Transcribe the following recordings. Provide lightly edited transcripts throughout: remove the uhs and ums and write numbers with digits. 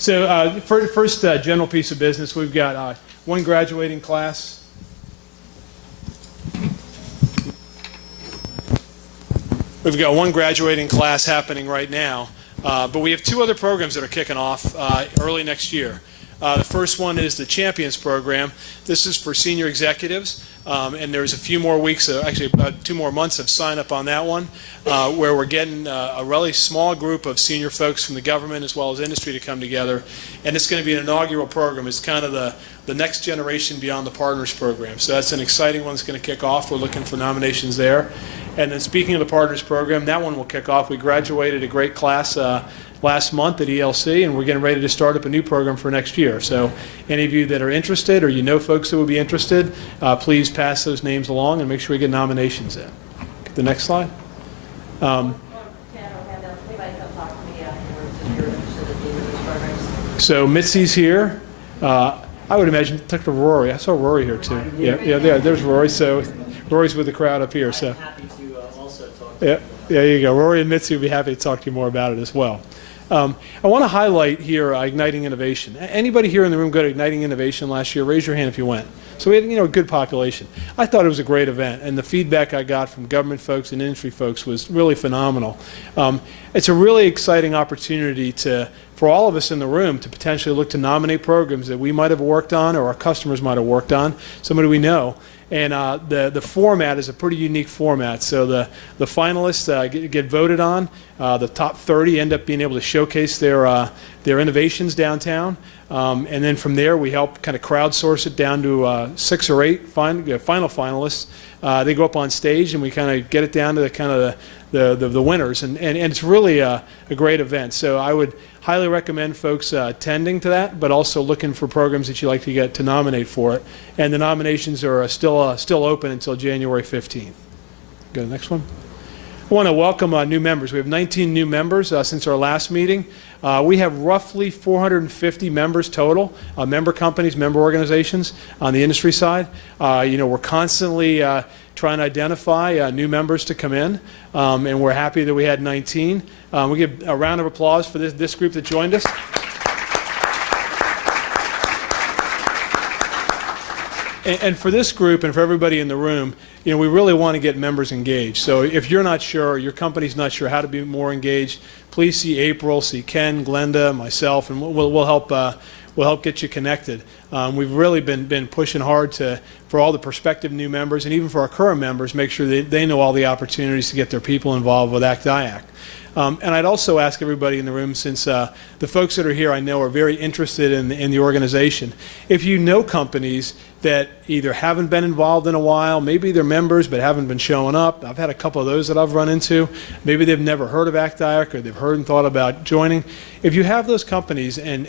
So first general piece of business, we've got one graduating class. We've got one graduating class happening right now, but we have two other programs that are kicking off early next year. The first one is the Champions Program. This is for senior executives, and there's a few more weeks, actually about 2 more months of sign up on that one, where we're getting a really small group of senior folks from the government as well as industry to come together, and it's going to be an inaugural program. It's kind of the next generation beyond the Partners Program. So that's an exciting one that's going to kick off. We're looking for nominations there. And then speaking of the Partners Program, that one will kick off. We graduated a great class last month at ELC, and we're getting ready to start up a new program for next year. So any of you that are interested or you know folks that would be interested, please pass those names along and make sure we get nominations in. The next slide. So Mitzi's here. I would imagine talk to Rory. I saw Rory here too. Yeah, there's Rory. So Rory's with the crowd up here. So happy to also talk to you. Yeah, there you go. Rory and Mitzi will be happy to talk to you more about it as well. I want to highlight here Igniting Innovation. Anybody here in the room go to Igniting Innovation last year? Raise your hand if you went. So we had a good population. I thought it was a great event, and the feedback I got from government folks and industry folks was really phenomenal. It's a really exciting opportunity for all of us in the room to potentially look to nominate programs that we might have worked on or our customers might have worked on, somebody we know. And the format is a pretty unique format. So the finalists get voted on. The top 30 end up being able to showcase their innovations downtown. And then from there, we help kind of crowdsource it down to 6 or 8 final finalists. They go up on stage, and we kind of get it down to the winners. And it's really a great event. So I would highly recommend folks attending to that, but also looking for programs that you like to get to nominate for it. And the nominations are still open until January 15th. Go to the next one. I want to welcome new members. We have 19 new members since our last meeting. We have roughly 450 members total, member companies, member organizations on the industry side. We're constantly trying to identify new members to come in, and we're happy that we had 19. We give a round of applause for this group that joined us. And for this group and for everybody in the room, we really want to get members engaged. So if you're not sure, your company's not sure how to be more engaged, please see April, see Ken, Glenda, myself, and we'll help get you connected. We've really been pushing hard for all the prospective new members and even for our current members, make sure they know all the opportunities to get their people involved with ACT-IAC. And I'd also ask everybody in the room, since the folks that are here I know are very interested in the organization, if you know companies that either haven't been involved in a while, maybe they're members but haven't been showing up. I've had a couple of those that I've run into. Maybe they've never heard of ACT-IAC or they've heard and thought about joining. If you have those companies and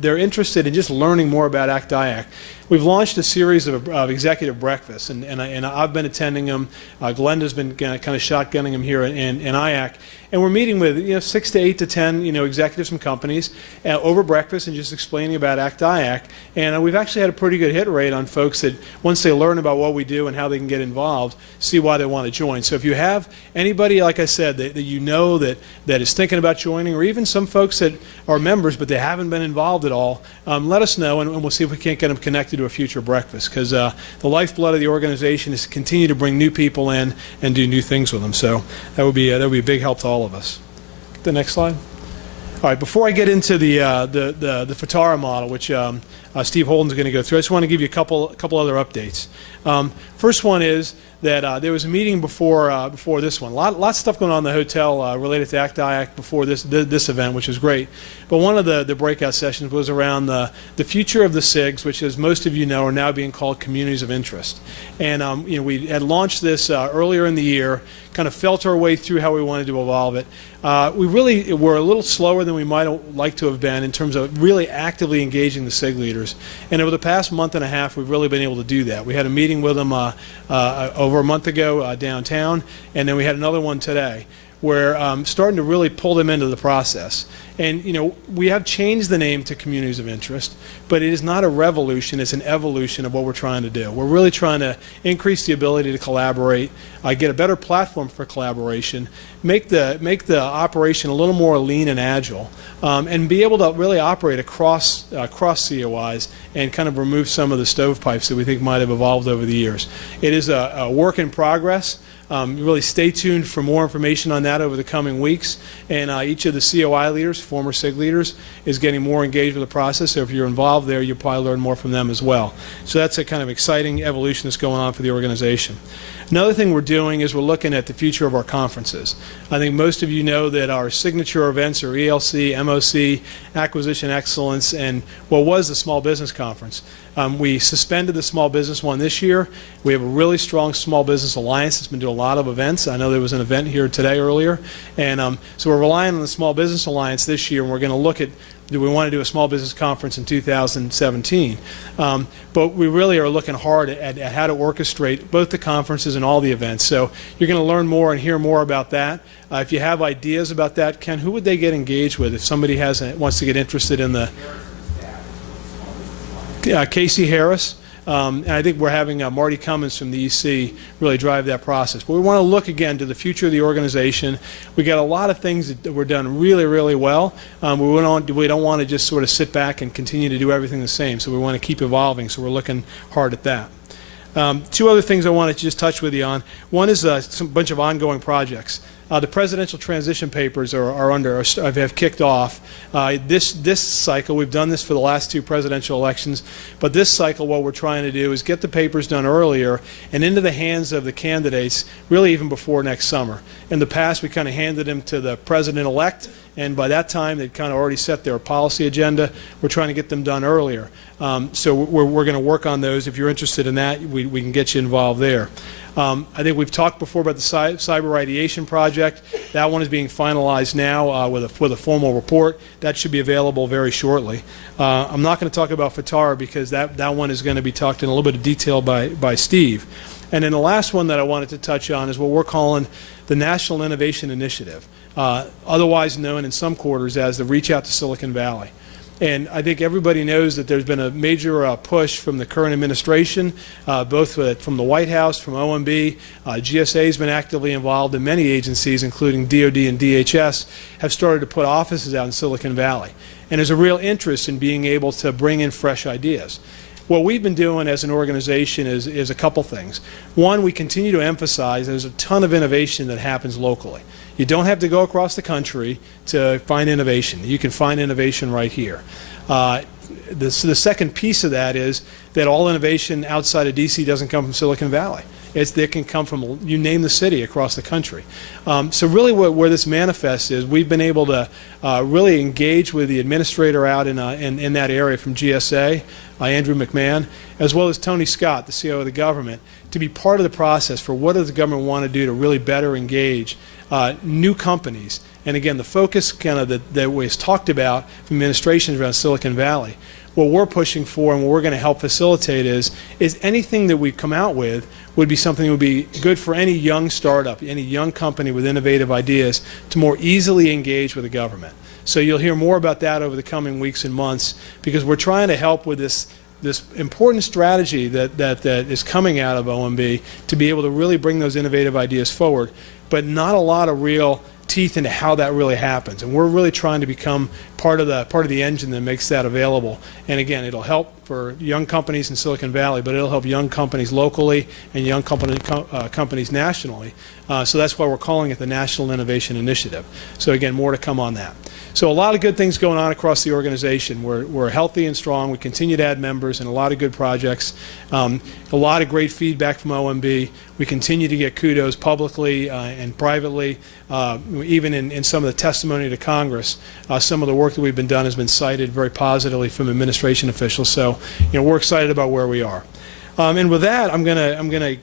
they're interested in just learning more about ACT-IAC, we've launched a series of executive breakfasts, and I've been attending them. Glenda's been kind of shotgunning them here in IAC. And we're meeting with 6 to 8 to 10 executives from companies over breakfast and just explaining about ACT-IAC. And we've actually had a pretty good hit rate on folks that once they learn about what we do and how they can get involved, see why they want to join. So if you have anybody, like I said, that you know that is thinking about joining, or even some folks that are members but they haven't been involved at all, let us know, and we'll see if we can't get them connected to a future breakfast, because the lifeblood of the organization is to continue to bring new people in and do new things with them. So that would be a big help to all of us. The next slide. All right, before I get into the FITARA model, which Steve Holden's going to go through, I just want to give you a couple other updates. First one is that there was a meeting before this one. Lots of stuff going on in the hotel related to ACT-IAC before this event, which was great. But one of the breakout sessions was around the future of the SIGs, which, as most of you know, are now being called communities of interest. And we had launched this earlier in the year, kind of felt our way through how we wanted to evolve it. We really were a little slower than we might have liked to have been in terms of really actively engaging the SIG leaders. And over the past month and a half, we've really been able to do that. We had a meeting with them over a month ago downtown, and then we had another one today, we're starting to really pull them into the process. And, you know, we have changed the name to Communities of Interest, but it is not a revolution, it's an evolution of what we're trying to do. We're really trying to increase the ability to collaborate, get a better platform for collaboration, make the operation a little more lean and agile, and be able to really operate across COIs and kind of remove some of the stovepipes that we think might have evolved over the years. It is a work in progress. Really stay tuned for more information on that over the coming weeks. And each of the COI leaders, former SIG leaders, is getting more engaged with the process. So if you're involved there, you'll probably learn more from them as well. So that's a kind of exciting evolution that's going on for the organization. Another thing we're doing is we're looking at the future of our conferences. I think most of you know that our signature events are ELC, MOC, Acquisition Excellence, and what was the Small Business Conference. We suspended the small business one this year. We have a really strong small business alliance that's been doing a lot of events. I know there was an event here today earlier. And so we're relying on the Small Business Alliance this year, and we're going to look at, do we want to do a small business conference in 2017? But we really are looking hard at how to orchestrate both the conferences and all the events. So you're going to learn more and hear more about that. If you have ideas about that, Ken, who would they get engaged with if somebody wants to get interested in the Casey Harris? And I think we're having Marty Cummins from the EC really drive that process. But we want to look again to the future of the organization. We got a lot of things that were done really, really well. We don't want to just sort of sit back and continue to do everything the same. So we want to keep evolving. So we're looking hard at that. Two other things I want to just touch with you on. One is a bunch of ongoing projects. The presidential transition papers have kicked off. This cycle, we've done this for the last two presidential elections, but this cycle what we're trying to do is get the papers done earlier and into the hands of the candidates really even before next summer. In the past we kind of handed them to the president-elect, and by that time they'd kind of already set their policy agenda. We're trying to get them done earlier. So we're going to work on those. If you're interested in that, we can get you involved there. I think we've talked before about the cyber ideation project. That one is being finalized now with a formal report. That should be available very shortly. I'm not going to talk about FITARA because that one is going to be talked in a little bit of detail by Steve. And then the last one that I wanted to touch on is what we're calling the National Innovation Initiative, otherwise known in some quarters as the Reach Out to Silicon Valley. And I think everybody knows that there's been a major push from the current administration, both from the White House, from OMB. GSA has been actively involved, and many agencies, including DOD and DHS, have started to put offices out in Silicon Valley. And there's a real interest in being able to bring in fresh ideas. What we've been doing as an organization is a couple things. One, we continue to emphasize there's a ton of innovation that happens locally. You don't have to go across the country to find innovation. You can find innovation right here. The second piece of that is that all innovation outside of DC doesn't come from Silicon Valley. It can come from, you name the city, across the country. So really where this manifests is we've been able to really engage with the administrator out in that area from GSA, Andrew McMahon, as well as Tony Scott, the CEO of the government, to be part of the process for what does the government want to do to really better engage new companies. And again, the focus kind of that was talked about from administrations around Silicon Valley. What we're pushing for and what we're going to help facilitate is anything that we come out with would be something that would be good for any young startup, any young company with innovative ideas to more easily engage with the government. So you'll hear more about that over the coming weeks and months because we're trying to help with this important strategy that is coming out of OMB to be able to really bring those innovative ideas forward, but not a lot of real teeth into how that really happens. And we're really trying to become part of the engine that makes that available. And again, it'll help for young companies in Silicon Valley, but it'll help young companies locally and young companies nationally. So that's why we're calling it the National Innovation Initiative. So again, more to come on that. So a lot of good things going on across the organization. We're healthy and strong. We continue to add members and a lot of good projects. A lot of great feedback from OMB. We continue to get kudos publicly and privately. Even in some of the testimony to Congress, some of the work that we've been done has been cited very positively from administration officials. So, we're excited about where we are. And with that, I'm gonna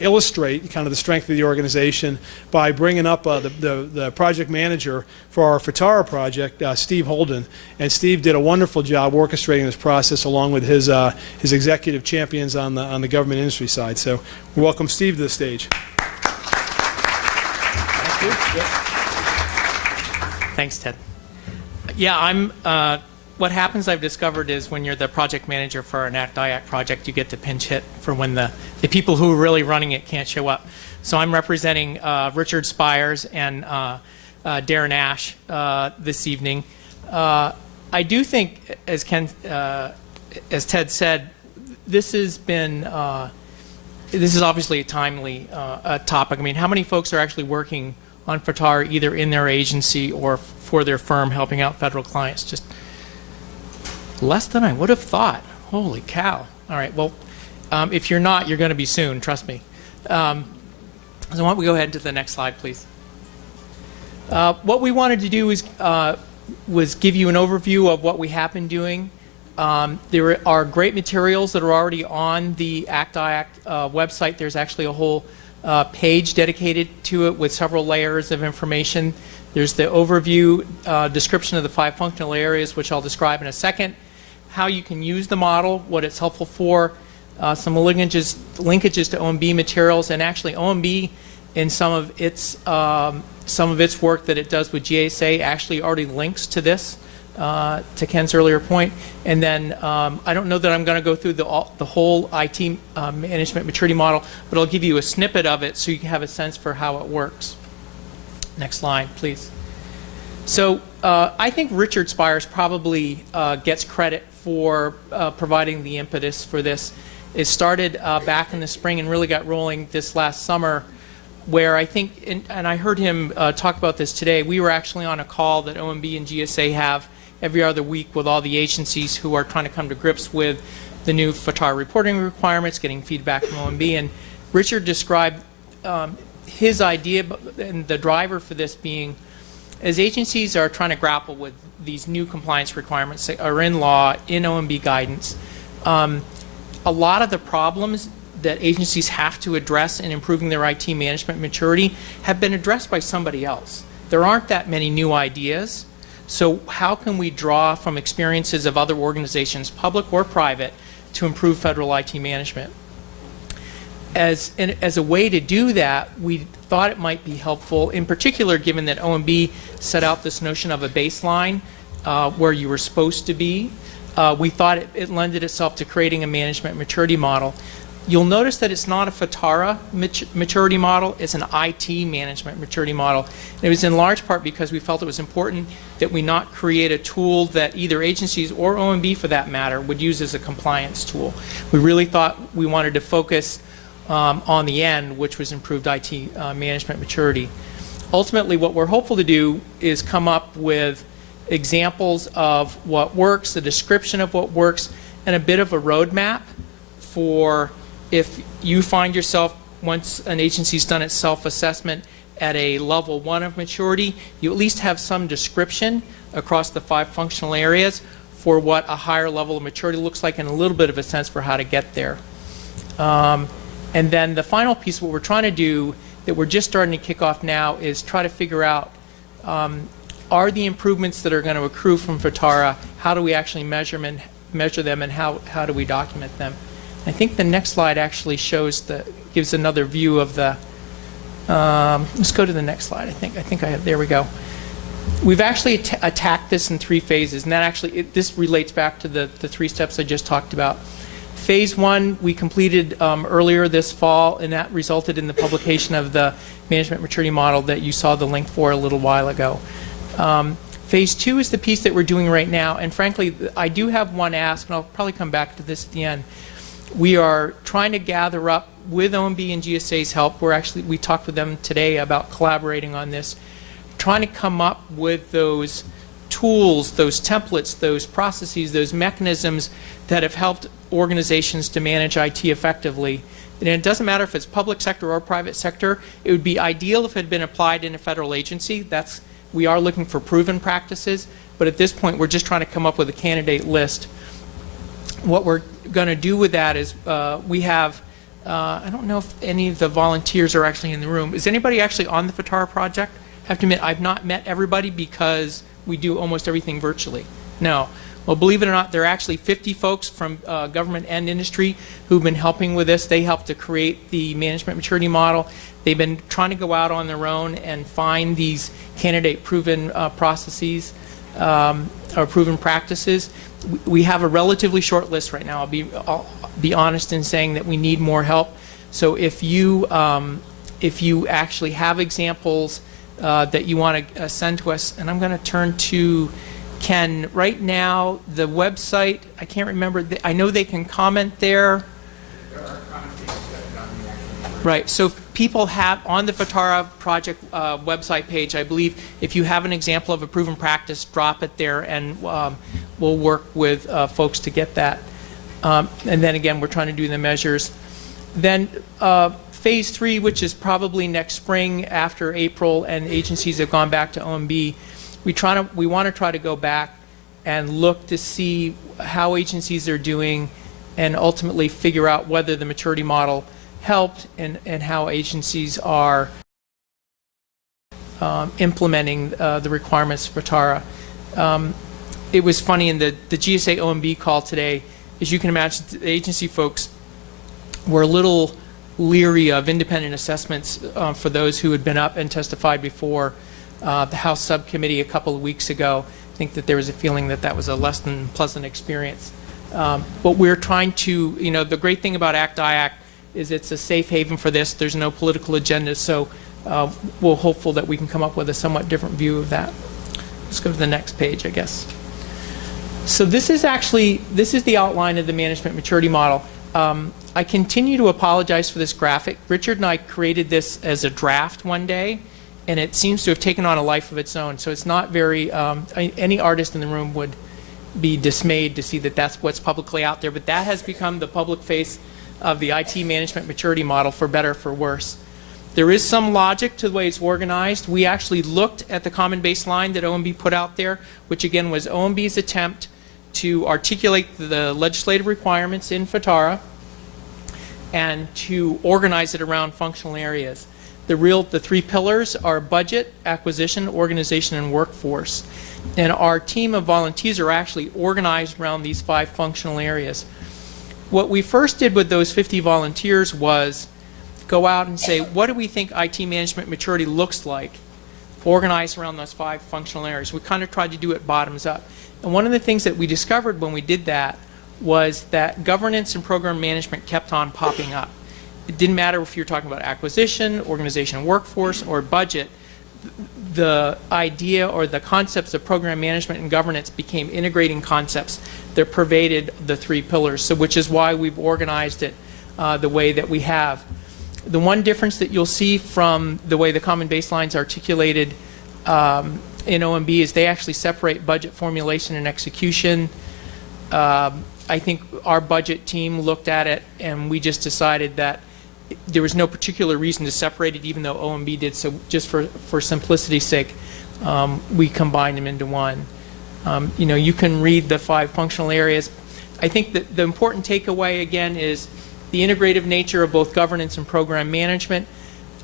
illustrate kind of the strength of the organization by bringing up the project manager for our FITARA project, Steve Holden. And Steve did a wonderful job orchestrating this process along with his executive champions on the government industry side. So, welcome Steve to the stage. Thank you. Yep. Thanks, Ted. Yeah, what happens, I've discovered, is when you're the project manager for an ACT-IAC project, you get the pinch hit for when the people who are really running it can't show up. So I'm representing Richard Spires and Darren Ash this evening. I do think, as Ted said, this has been this is obviously a timely topic. I mean, how many folks are actually working on FITARA either in their agency or for their firm helping out federal clients? Just less than I would have thought. Holy cow. All right, well, if you're not, you're going to be soon, trust me. So why don't we go ahead to the next slide, please. What we wanted to do was give you an overview of what we have been doing. There are great materials that are already on the ACT-IAC website. There's actually a whole page dedicated to it with several layers of information. There's the overview description of the 5 functional areas, which I'll describe in a second, how you can use the model, what it's helpful for, some linkages to OMB materials, and actually OMB in some of its work that it does with GSA actually already links to this, to Ken's earlier point. And then I don't know that I'm going to go through the whole IT management maturity model, but I'll give you a snippet of it so you can have a sense for how it works. Next slide, please. So I think Richard Spires probably gets credit for providing the impetus for this. It started back in the spring and really got rolling this last summer, where I think, and I heard him talk about this today, we were actually on a call that OMB and GSA have every other week with all the agencies who are trying to come to grips with the new FITARA reporting requirements, getting feedback from OMB. And Richard described his idea and the driver for this being, as agencies are trying to grapple with these new compliance requirements that are in law, in OMB guidance, a lot of the problems that agencies have to address in improving their IT management maturity have been addressed by somebody else. There aren't that many new ideas. So how can we draw from experiences of other organizations, public or private, to improve federal IT management? As a way to do that, we thought it might be helpful, in particular given that OMB set out this notion of a baseline where you were supposed to be. We thought it lended itself to creating a management maturity model. You'll notice that it's not a FITARA maturity model, it's an IT management maturity model. And it was in large part because we felt it was important that we not create a tool that either agencies or OMB, for that matter, would use as a compliance tool. We really thought we wanted to focus on the end, which was improved IT management maturity. Ultimately, what we're hopeful to do is come up with examples of what works, a description of what works, and a bit of a roadmap for if you find yourself, once an agency's done its self-assessment at a level 1 of maturity, you at least have some description across the 5 functional areas for what a higher level of maturity looks like and a little bit of a sense for how to get there. And then the final piece, what we're trying to do, that we're just starting to kick off now, is try to figure out, are the improvements that are going to accrue from FITARA, how do we actually measure them, and how do we document them? I think the next slide actually gives another view of the, let's go to the next slide. I think I have, there we go. We've actually attacked this in 3 phases, and that actually, this relates back to the 3 steps I just talked about. Phase 1 we completed earlier this fall, and that resulted in the publication of the management maturity model that you saw the link for a little while ago. Phase 2 is the piece that we're doing right now, and frankly, I do have one ask, and I'll probably come back to this at the end. We are trying to gather up, with OMB and GSA's help, we talked with them today about collaborating on this, trying to come up with those tools, those templates, those processes, those mechanisms that have helped organizations to manage IT effectively. And it doesn't matter if it's public sector or private sector. It would be ideal if it had been applied in a federal agency. We are looking for proven practices, but at this point we're just trying to come up with a candidate list. What we're going to do with that is we have, I don't know if any of the volunteers are actually in the room. Is anybody actually on the FITARA project? I have to admit, I've not met everybody because we do almost everything virtually. No. Well, believe it or not, there are actually 50 folks from government and industry who've been helping with this. They helped to create the management maturity model. They've been trying to go out on their own and find these candidate-proven processes or proven practices. We have a relatively short list right now. I'll be honest in saying that we need more help. So if you actually have examples that you want to send to us, and I'm going to turn to Ken. Right now, the website, I can't remember, I know they can comment there. Right, so people have, on the FITARA project website page, I believe, if you have an example of a proven practice, drop it there, and we'll work with folks to get that. And then again, we're trying to do the measures. Then phase 3, which is probably next spring after April, and agencies have gone back to OMB, we want to try to go back and look to see how agencies are doing and ultimately figure out whether the maturity model helped and how agencies are implementing the requirements for TARA. It was funny in the GSA OMB call today, as you can imagine, the agency folks were a little leery of independent assessments for those who had been up and testified before the House subcommittee a couple of weeks ago. I think that there was a feeling that that was a less than pleasant experience. But we're trying to, the great thing about ACT-IAC is it's a safe haven for this. There's no political agenda, so we're hopeful that we can come up with a somewhat different view of that. Let's go to the next page, I guess. So this is the outline of the management maturity model. I continue to apologize for this graphic. Richard and I created this as a draft one day, and it seems to have taken on a life of its own. So it's not very, any artist in the room would be dismayed to see that that's what's publicly out there, but that has become the public face of the IT management maturity model, for better or for worse. There is some logic to the way it's organized. We actually looked at the common baseline that OMB put out there, which again was OMB's attempt to articulate the legislative requirements in FITARA and to organize it around functional areas. The 3 pillars are budget, acquisition, organization, and workforce. And our team of volunteers are actually organized around these 5 functional areas. What we first did with those 50 volunteers was go out and say, what do we think IT management maturity looks like, organized around those 5 functional areas. We kind of tried to do it bottoms up. And one of the things that we discovered when we did that was that governance and program management kept on popping up. It didn't matter if you're talking about acquisition, organization and workforce, or budget. The idea or the concepts of program management and governance became integrating concepts that pervaded the 3 pillars, so which is why we've organized it the way that we have. The one difference that you'll see from the way the common baseline's articulated in OMB is they actually separate budget formulation and execution. I think our budget team looked at it and we just decided that there was no particular reason to separate it, even though OMB did, so just for simplicity's sake, we combined them into one. You can read the 5 functional areas. I think that the important takeaway, again, is the integrative nature of both governance and program management,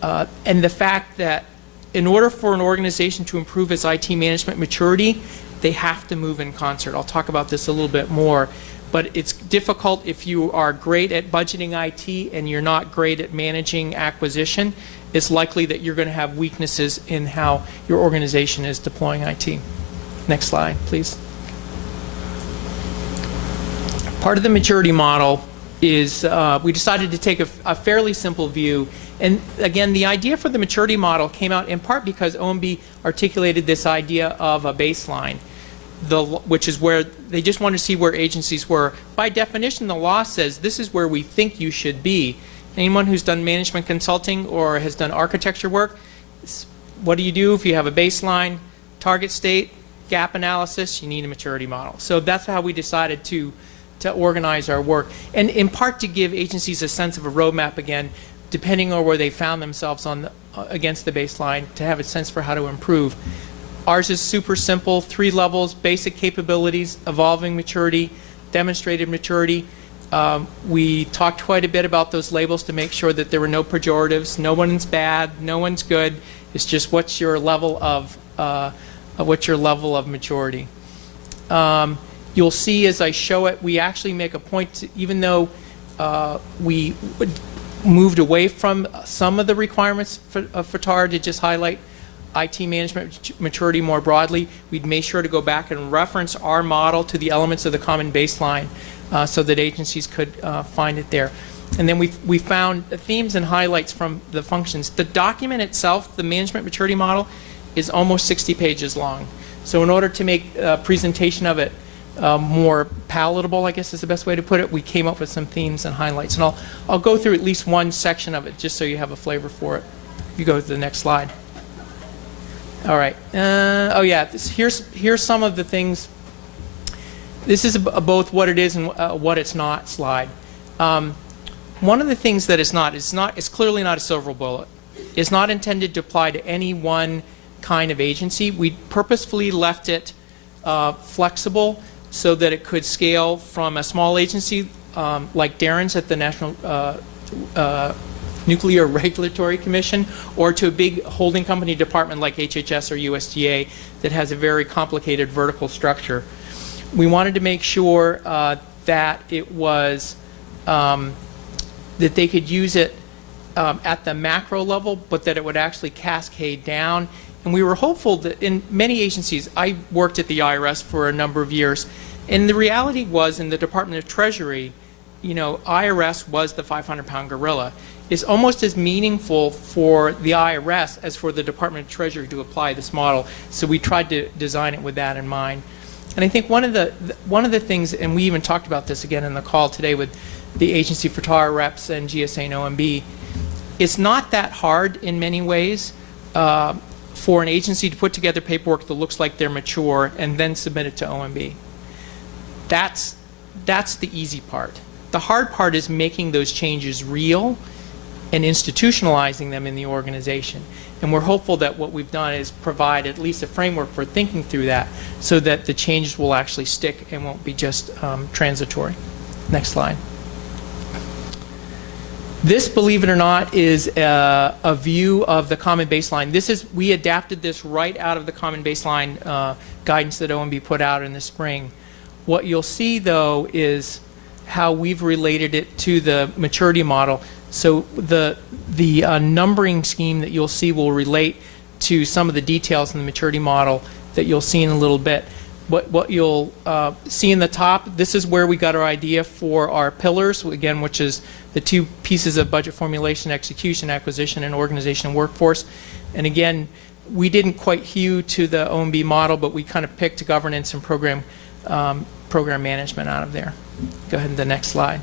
and the fact that in order for an organization to improve its IT management maturity, they have to move in concert. I'll talk about this a little bit more. But it's difficult if you are great at budgeting IT and you're not great at managing acquisition. It's likely that you're going to have weaknesses in how your organization is deploying IT. Next slide, please. Part of the maturity model is we decided to take a fairly simple view. And again, the idea for the maturity model came out in part because OMB articulated this idea of a baseline, which is where they just wanted to see where agencies were. By definition, the law says this is where we think you should be. Anyone who's done management consulting or has done architecture work, what do you do if you have a baseline, target state, gap analysis? You need a maturity model. So that's how we decided to organize our work, and in part to give agencies a sense of a roadmap again, depending on where they found themselves against the baseline, to have a sense for how to improve. Ours is super simple, 3 levels: basic capabilities, evolving maturity, demonstrated maturity. We talked quite a bit about those labels to make sure that there were no pejoratives. No one's bad, no one's good. It's just what's your level of maturity. You'll You'll see as I show it, we actually make a point to, even though we moved away from some of the requirements of FATAR to just highlight IT management maturity more broadly, we'd make sure to go back and reference our model to the elements of the common baseline so that agencies could find it there. And then we found themes and highlights from the functions. The document itself, the management maturity model, is almost 60 pages long. So in order to make a presentation of it more palatable, I guess is the best way to put it, we came up with some themes and highlights. And I'll go through at least one section of it just so you have a flavor for it. You go to the next slide. All right. Oh yeah, here's some of the things. This is both what it is and what it's not slide. One of the things that it's clearly not a silver bullet. It's not intended to apply to any one kind of agency. We purposefully left it flexible so that it could scale from a small agency like Darren's at the National Nuclear Regulatory Commission, or to a big holding company department like HHS or USDA that has a very complicated vertical structure. We wanted to make sure that it was that they could use it at the macro level, but that it would actually cascade down. And we were hopeful that in many agencies, I worked at the IRS for a number of years, and the reality was in the Department of Treasury, you know, IRS was the 500-pound gorilla. It's almost as meaningful for the IRS as for the Department of Treasury to apply this model. So we tried to design it with that in mind. And I think one of the things, and we even talked about this again in the call today with the agency for TAR reps and GSA and OMB, it's not that hard in many ways for an agency to put together paperwork that looks like they're mature and then submit it to OMB. That's the easy part. The hard part is making those changes real and institutionalizing them in the organization. And we're hopeful that what we've done is provide at least a framework for thinking through that so that the changes will actually stick and won't be just transitory. Next slide. This, believe it or not, is a view of the common baseline. We adapted this right out of the common baseline guidance that OMB put out in the spring. What you'll see, though, is how we've related it to the maturity model. So the numbering scheme that you'll see will relate to some of the details in the maturity model that you'll see in a little bit. What you'll see in the top, this is where we got our idea for our pillars, again, which is the two pieces of budget formulation, execution, acquisition, and organization and workforce. And again, we didn't quite hew to the OMB model, but we kind of picked governance and program management out of there. Go ahead to the next slide.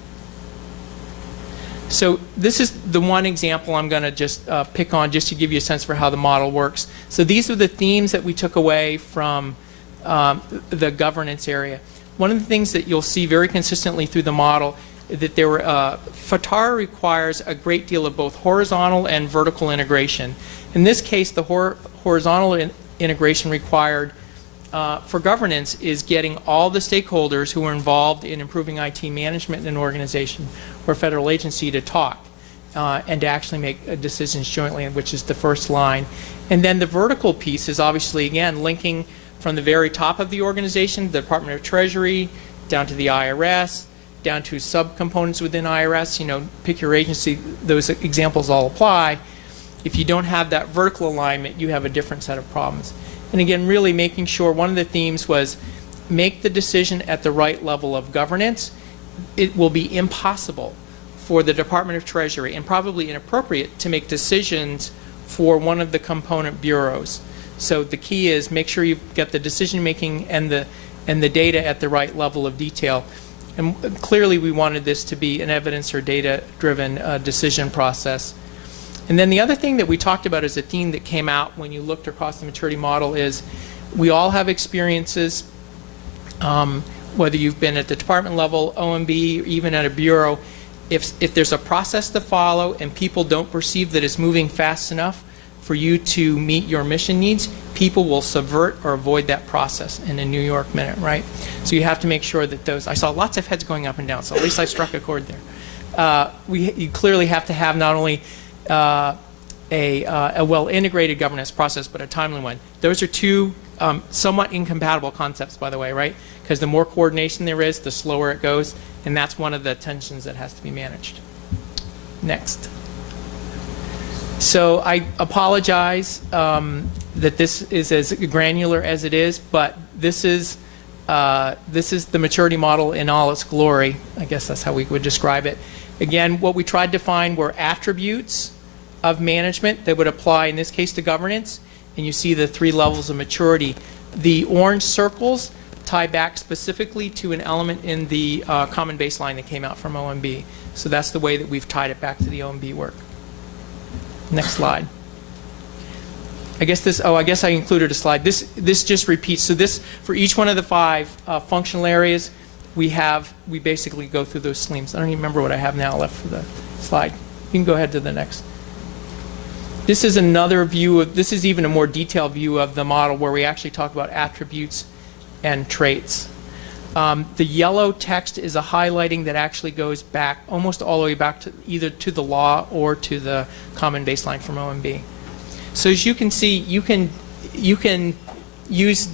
So this is the one example I'm going to just pick on just to give you a sense for how the model works. So these are the themes that we took away from the governance area. One of the things that you'll see very consistently through the model is that FATAR requires a great deal of both horizontal and vertical integration. In this case, the horizontal integration required for governance is getting all the stakeholders who are involved in improving IT management in an organization or federal agency to talk and to actually make decisions jointly, which is the first line. And then the vertical piece is obviously, again, linking from the very top of the organization, the Department of Treasury, down to the IRS, down to subcomponents within IRS. You know, pick your agency, those examples all apply. If you don't have that vertical alignment, you have a different set of problems. And again, really making sure one of the themes was make the decision at the right level of governance. It will be impossible for the Department of Treasury, and probably inappropriate, to make decisions for one of the component bureaus. So the key is make sure you've got the decision making and the data at the right level of detail. And clearly we wanted this to be an evidence or data driven decision process. And then the other thing that we talked about as a theme that came out when you looked across the maturity model is we all have experiences, whether you've been at the department level, OMB, or even at a bureau. If there's a process to follow and people don't perceive that it's moving fast enough for you to meet your mission needs, people will subvert or avoid that process in a New York minute, right? So you have to make sure that those, I saw lots of heads going up and down, so at least I struck a chord there. You clearly have to have not only a well-integrated governance process, but a timely one. Those are two somewhat incompatible concepts, by the way, right? Because the more coordination there is, the slower it goes, and that's one of the tensions that has to be managed. Next. So I apologize that this is as granular as it is, but this is the maturity model in all its glory. I guess that's how we would describe it. Again, what we tried to find were attributes of management that would apply, in this case, to governance, and you see the 3 levels of maturity. The orange circles tie back specifically to an element in the common baseline that came out from OMB. So that's the way that we've tied it back to the OMB work. Next slide. I guess I included a slide. This just repeats. So this, for each one of the 5 functional areas, we basically go through those streams. I don't even remember what I have now left for the slide. You can go ahead to the next. This is another view of, this is even a more detailed view of the model where we actually talk about attributes and traits. The yellow text is a highlighting that actually goes back almost all the way back to either to the law or to the common baseline from OMB. So as you can see, you can use,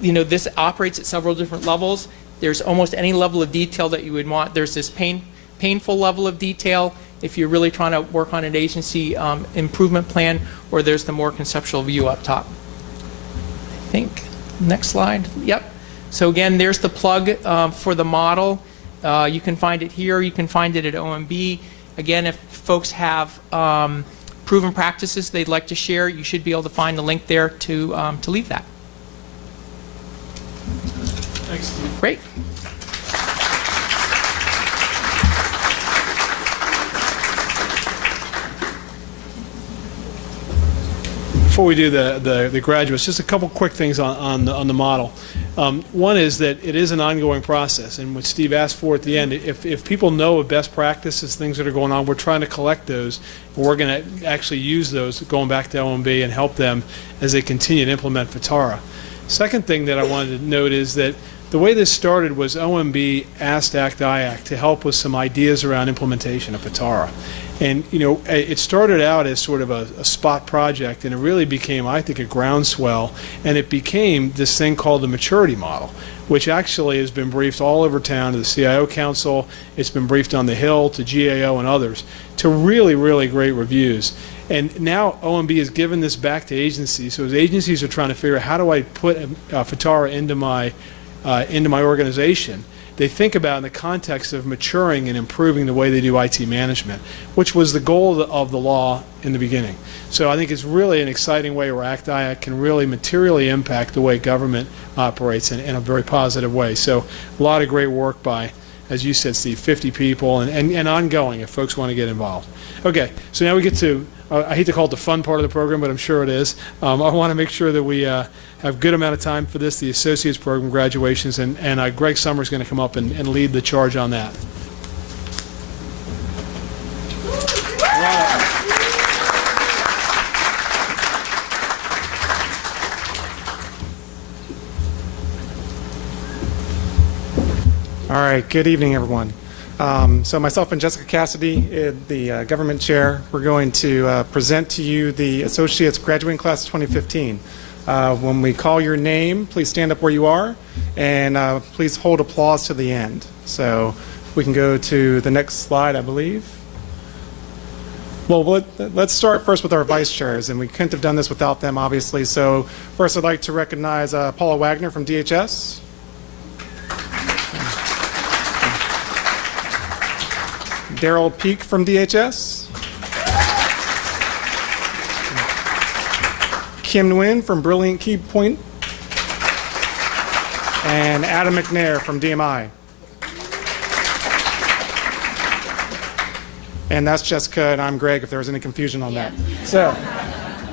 this operates at several different levels. There's almost any level of detail that you would want. There's this painful level of detail if you're really trying to work on an agency improvement plan, or there's the more conceptual view up top. I think, next slide, yep. So again, there's the plug for the model. You can find it here, you can find it at OMB. Again, if folks have proven practices they'd like to share, you should be able to find the link there to leave that. Thanks, Steve. Great. Before we do the graduates, just a couple quick things on the model. One is that it is an ongoing process, and what Steve asked for at the end, if people know of best practices, things that are going on, we're trying to collect those, and we're going to actually use those going back to OMB and help them as they continue to implement FITARA. Second thing that I wanted to note is that the way this started was OMB asked ACT IAC to help with some ideas around implementation of FITARA. And it started out as sort of a spot project, and it really became, I think, a groundswell, and it became this thing called the maturity model, which actually has been briefed all over town to the CIO Council. It's been briefed on the Hill to GAO and others to really, really great reviews. And now OMB has given this back to agencies. So as agencies are trying to figure out how do I put FITARA into my organization, they think about in the context of maturing and improving the way they do IT management, which was the goal of the law in the beginning. So I think it's really an exciting way where ACT IAC can really materially impact the way government operates in a very positive way. So a lot of great work by, as you said, Steve, 50 people and ongoing if folks want to get involved. Okay, so now we get to, I hate to call it the fun part of the program, but I'm sure it is. I want to make sure that we have a good amount of time for this, the Associates Program graduations, and Greg Summers is going to come up and lead the charge on that. All right, good evening, everyone. So myself and Jessica Cassidy, the government chair, we're going to present to you the Associates Graduating Class 2015. When we call your name, please stand up where you are, and please hold applause to the end. So we can go to the next slide, I believe. Well, let's start first with our vice chairs, and we couldn't have done this without them, obviously. So first I'd like to recognize Paula Wagner from DHS. Daryl Peak from DHS. Kim Nguyen from Brilliant Key Point. And Adam McNair from DMI. And that's Jessica, and I'm Greg, if there was any confusion on that. So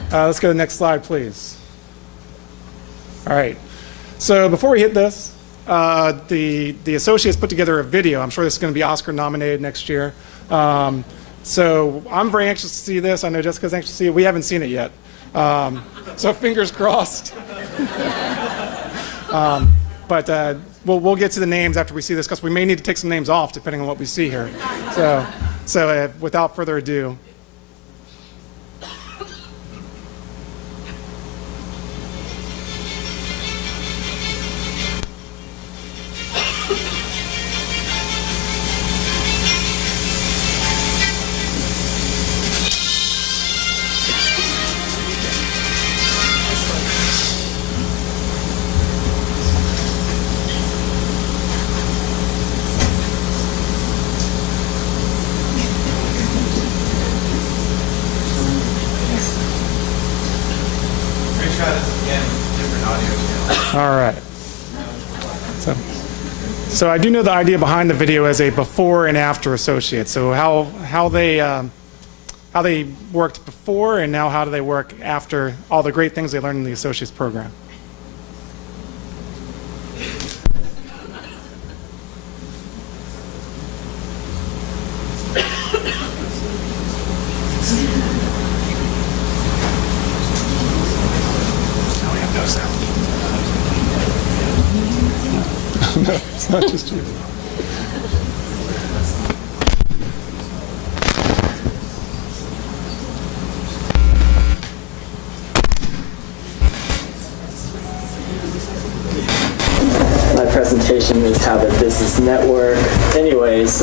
let's go to the next slide, please. All right. So before we hit this, the associates put together a video. I'm sure this is going to be Oscar nominated next year. So I'm very anxious to see this. I know Jessica's anxious to see it. We haven't seen it yet. So fingers crossed. But we'll get to the names after we see this, because we may need to take some names off depending on what we see here. So without further ado. All right. So I do know the idea behind the video is a before and after associate. So how they worked before and now how do they work after all the great things they learned in the associates program. No, it's not just you. My presentation is how the business network. Anyways,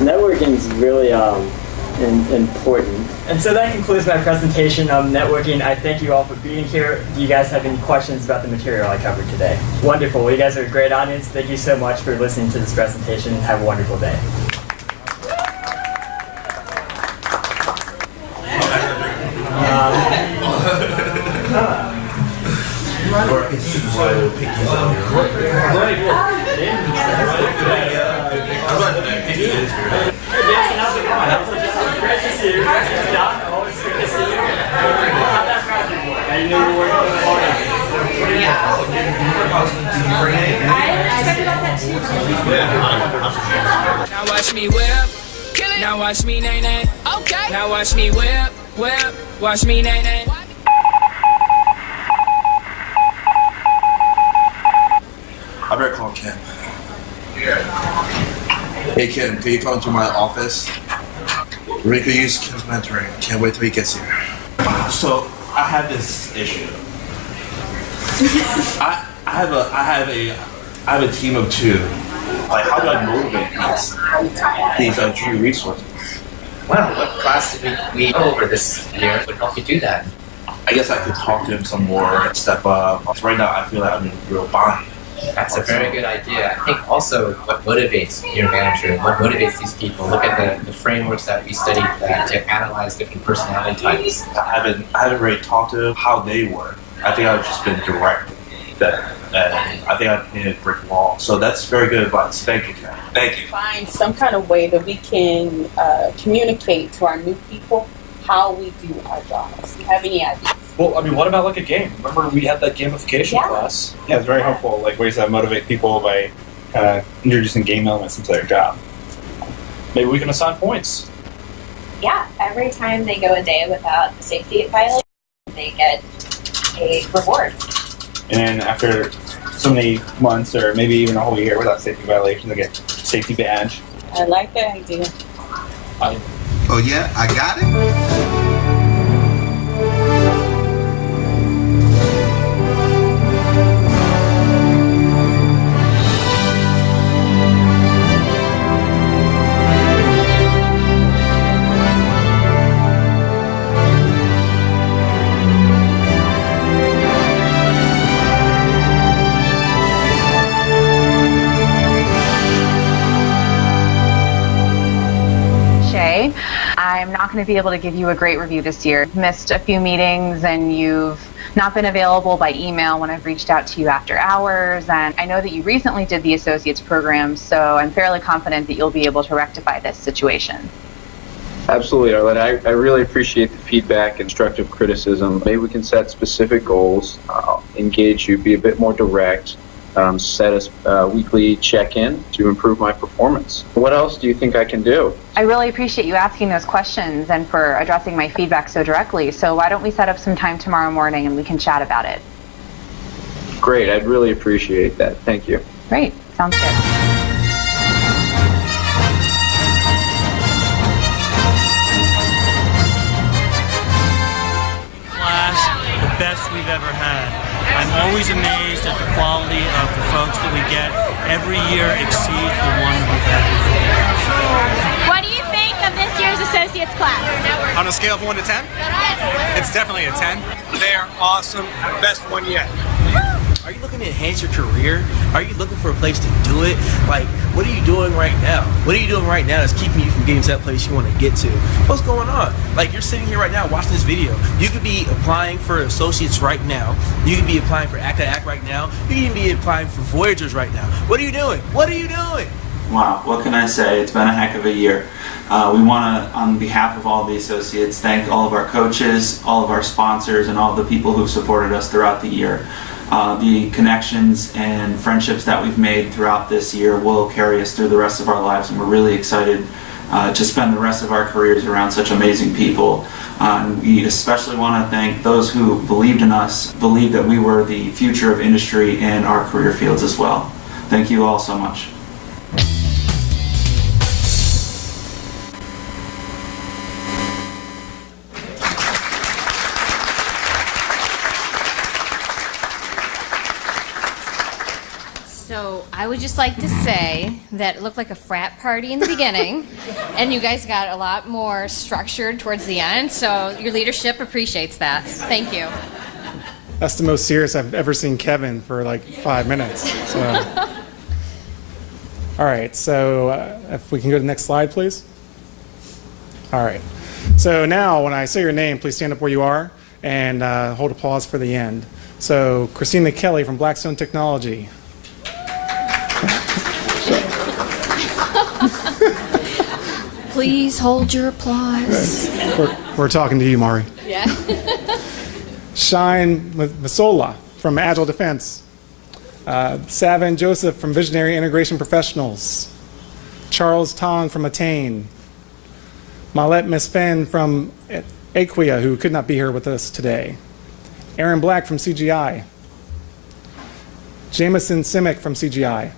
networking is really important. And so that concludes my presentation on networking. I thank you all for being here. Do you guys have any questions about the material I covered today? Wonderful. You guys are a great audience. Thank you so much for listening to this presentation and have a wonderful day. Now watch me whip, kill it. Now watch me nay nay. Okay. Now watch me whip, whip. Watch me nay nay. I better call Ken. Hey Ken, can you come to my office? We could use Ken's mentoring. Can't wait till he gets here. So I have this issue. I have a team of 2. Like, how do I motivate these junior resources? Wow, what class did we go over this year would help you do that? I guess I could talk to him some more and step up. Right now, I feel like I'm in a real bind. That's a very good idea. I think also what motivates your manager, what motivates these people, look at the frameworks that we studied to analyze different personality types. I haven't really talked to them how they work. I think I've just been direct there. And I think I've hit a brick wall. So that's very good advice. Thank you, Ken. Thank you. Find some kind of way that we can communicate to our new people how we do our jobs. Do you have any ideas? Well, I mean, what about like a game? Remember we had that gamification class? Yeah, it's very helpful, like ways that motivate people by introducing game elements into their job. Maybe we can assign points. Yeah, every time they go a day without a safety violation, they get a reward. And then after so many months or maybe even a whole year without safety violations, they get safety badge. I like that idea. Oh yeah, I got it. I'm not going to be able to give you a great review this year. You've missed a few meetings and you've not been available by email when I've reached out to you after hours. And I know that you recently did the associates program, so I'm fairly confident that you'll be able to rectify this situation. Absolutely, Arlette. I really appreciate the feedback, constructive criticism. Maybe we can set specific goals, engage you, be a bit more direct, set a weekly check-in to improve my performance. What else do you think I can do? I really appreciate you asking those questions and for addressing my feedback so directly. So why don't we set up some time tomorrow morning and we can chat about it? Great, I'd really appreciate that. Thank you. Great, sounds good. The best we've ever had. I'm always amazed at the quality of the folks that we get. Every year exceeds the one we've had before. What do you think of this year's associates class? On a scale of 1 to 10? Yes. It's definitely a 10. They are awesome. Best one yet. Are you looking to enhance your career? Are you looking for a place to do it? Like, what are you doing right now? What are you doing right now that's keeping you from getting to that place you want to get to? What's going on? Like, you're sitting here right now watching this video. You could be applying for associates right now. You could be applying for Act right now. You could even be applying for Voyagers right now. What are you doing? What are you doing? Wow, what can I say? It's been a heck of a year. We want to, on behalf of all the associates, thank all of our coaches, all of our sponsors, and all the people who've supported us throughout the year. The connections and friendships that we've made throughout this year will carry us through the rest of our lives, and we're really excited to spend the rest of our careers around such amazing people. We especially want to thank those who believed in us, believed that we were the future of industry and our career fields as well. Thank you all so much. So I would just like to say that it looked like a frat party in the beginning, and you guys got a lot more structured towards the end, so your leadership appreciates that. Thank you. That's the most serious I've ever seen Kevin for like 5 minutes. So. All right, so if we can go to the next slide, please. All right. So now when I say your name, please stand up where you are and hold applause for the end. So Christina Kelly from Blackstone Technology. Please hold your applause. We're talking to you, Mari. Yeah. Shine Masola from Agile Defense. Savin Joseph from Visionary Integration Professionals. Charles Tong from Attain. Malet Misfen from Aquia, who could not be here with us today. Aaron Black from CGI. Jameson Simic from CGI.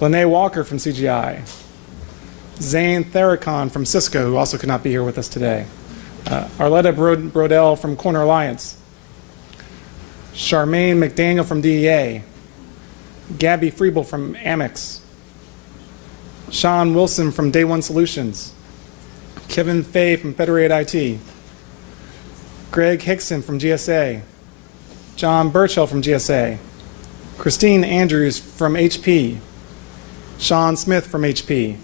Lene Walker from CGI. Zane Theracon from Cisco, who also could not be here with us today. Arletta Brodell from Corner Alliance. Charmaine McDaniel from DEA. Gabby Friebel from Amex. Sean Wilson from Day One Solutions. Kevin Fay from Federated IT. Greg Hickson from GSA. John Burchell from GSA. Christine Andrews from HP. Sean Smith from HP.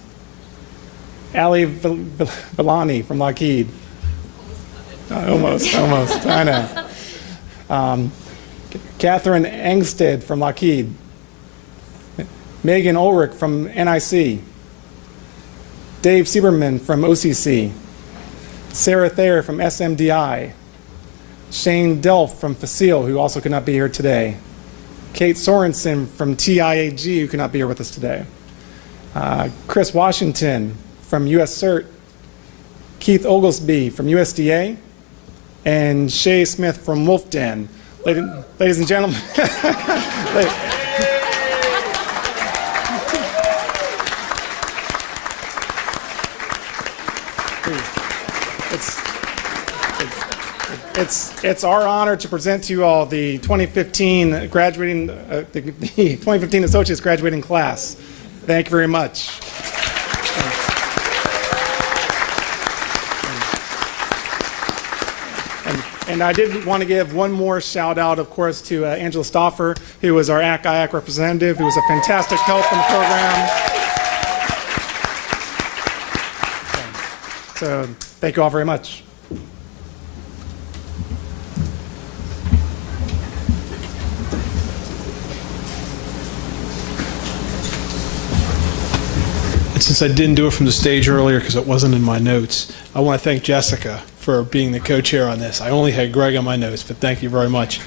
Ali Villani from Lockheed. Almost, I know. Catherine Engsted from Lockheed. Megan Ulrich from NIC. Dave Sieberman from OCC. Sarah Thayer from SMDI. Shane Delph from Facile, who also could not be here today. Kate Sorensen from TIAG, who could not be here with us today. Chris Washington from US CERT. Keith Oglesby from USDA. And Shay Smith from Wolf Den. Ladies and gentlemen. It's our honor to present to you all the 2015 graduating, the 2015 Associates graduating class. Thank you very much. And I did want to give one more shout out, of course, to Angela Stauffer, who was our IAC representative, who was a fantastic help in the program. So thank you all very much. And since I didn't do it from the stage earlier because it wasn't in my notes, I want to thank Jessica for being the co-chair on this. I only had Greg on my notes, but thank you very much.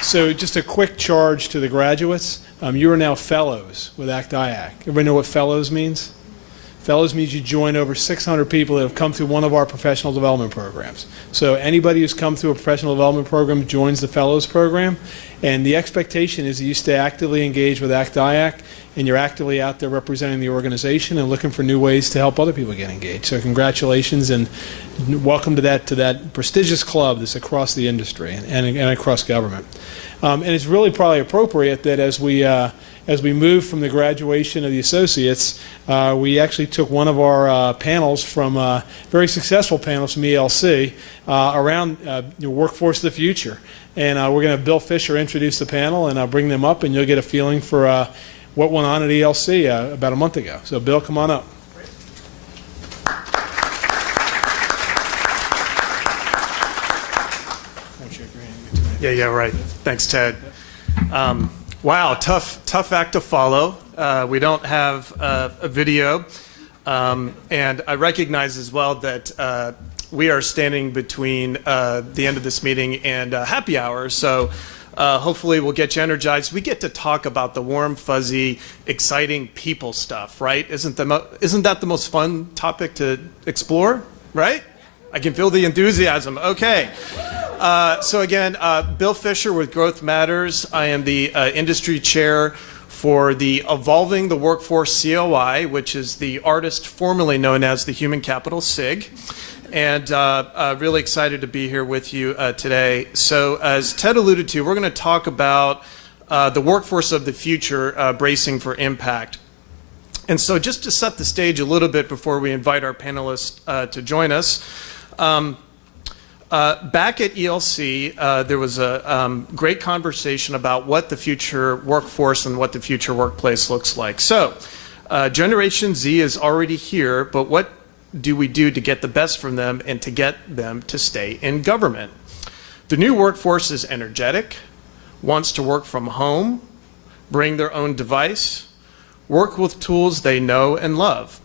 So just a quick charge to the graduates. You are now fellows with ACT-IAC. Everybody know what fellows means? Fellows means you join over 600 people that have come through one of our professional development programs. So anybody who's come through a professional development program joins the fellows program. And the expectation is that you stay actively engaged with ACT-IAC and you're actively out there representing the organization and looking for new ways to help other people get engaged. So congratulations and welcome to that prestigious club that's across the industry and across government. And it's really probably appropriate that as we move from the graduation of the associates, we actually took one of our panels from very successful panels from ELC around workforce of the future. And we're going to have Bill Fisher introduce the panel, and I'll bring them up, and you'll get a feeling for what went on at ELC about a month ago. So Bill, come on up. Yeah, right. Thanks, Ted. Wow, tough act to follow. We don't have a video, and I recognize as well that we are standing between the end of this meeting and happy hour, so hopefully we'll get you energized. We get to talk about the warm, fuzzy, exciting people stuff, right? Isn't that the most fun topic to explore, right? I can feel the enthusiasm. Okay. So again, Bill Fisher with Growth Matters. I am the industry chair for the Evolving the Workforce COI, which is the artist formerly known as the Human Capital SIG. And really excited to be here with you today. So as Ted alluded to, we're going to talk about the workforce of the future, bracing for impact. And so just to set the stage a little bit before we invite our panelists to join us, back at ELC, there was a great conversation about what the future workforce and what the future workplace looks like. So, Generation Z is already here, but what do we do to get the best from them and to get them to stay in government? The new workforce is energetic, wants to work from home, bring their own device, work with tools they know and love.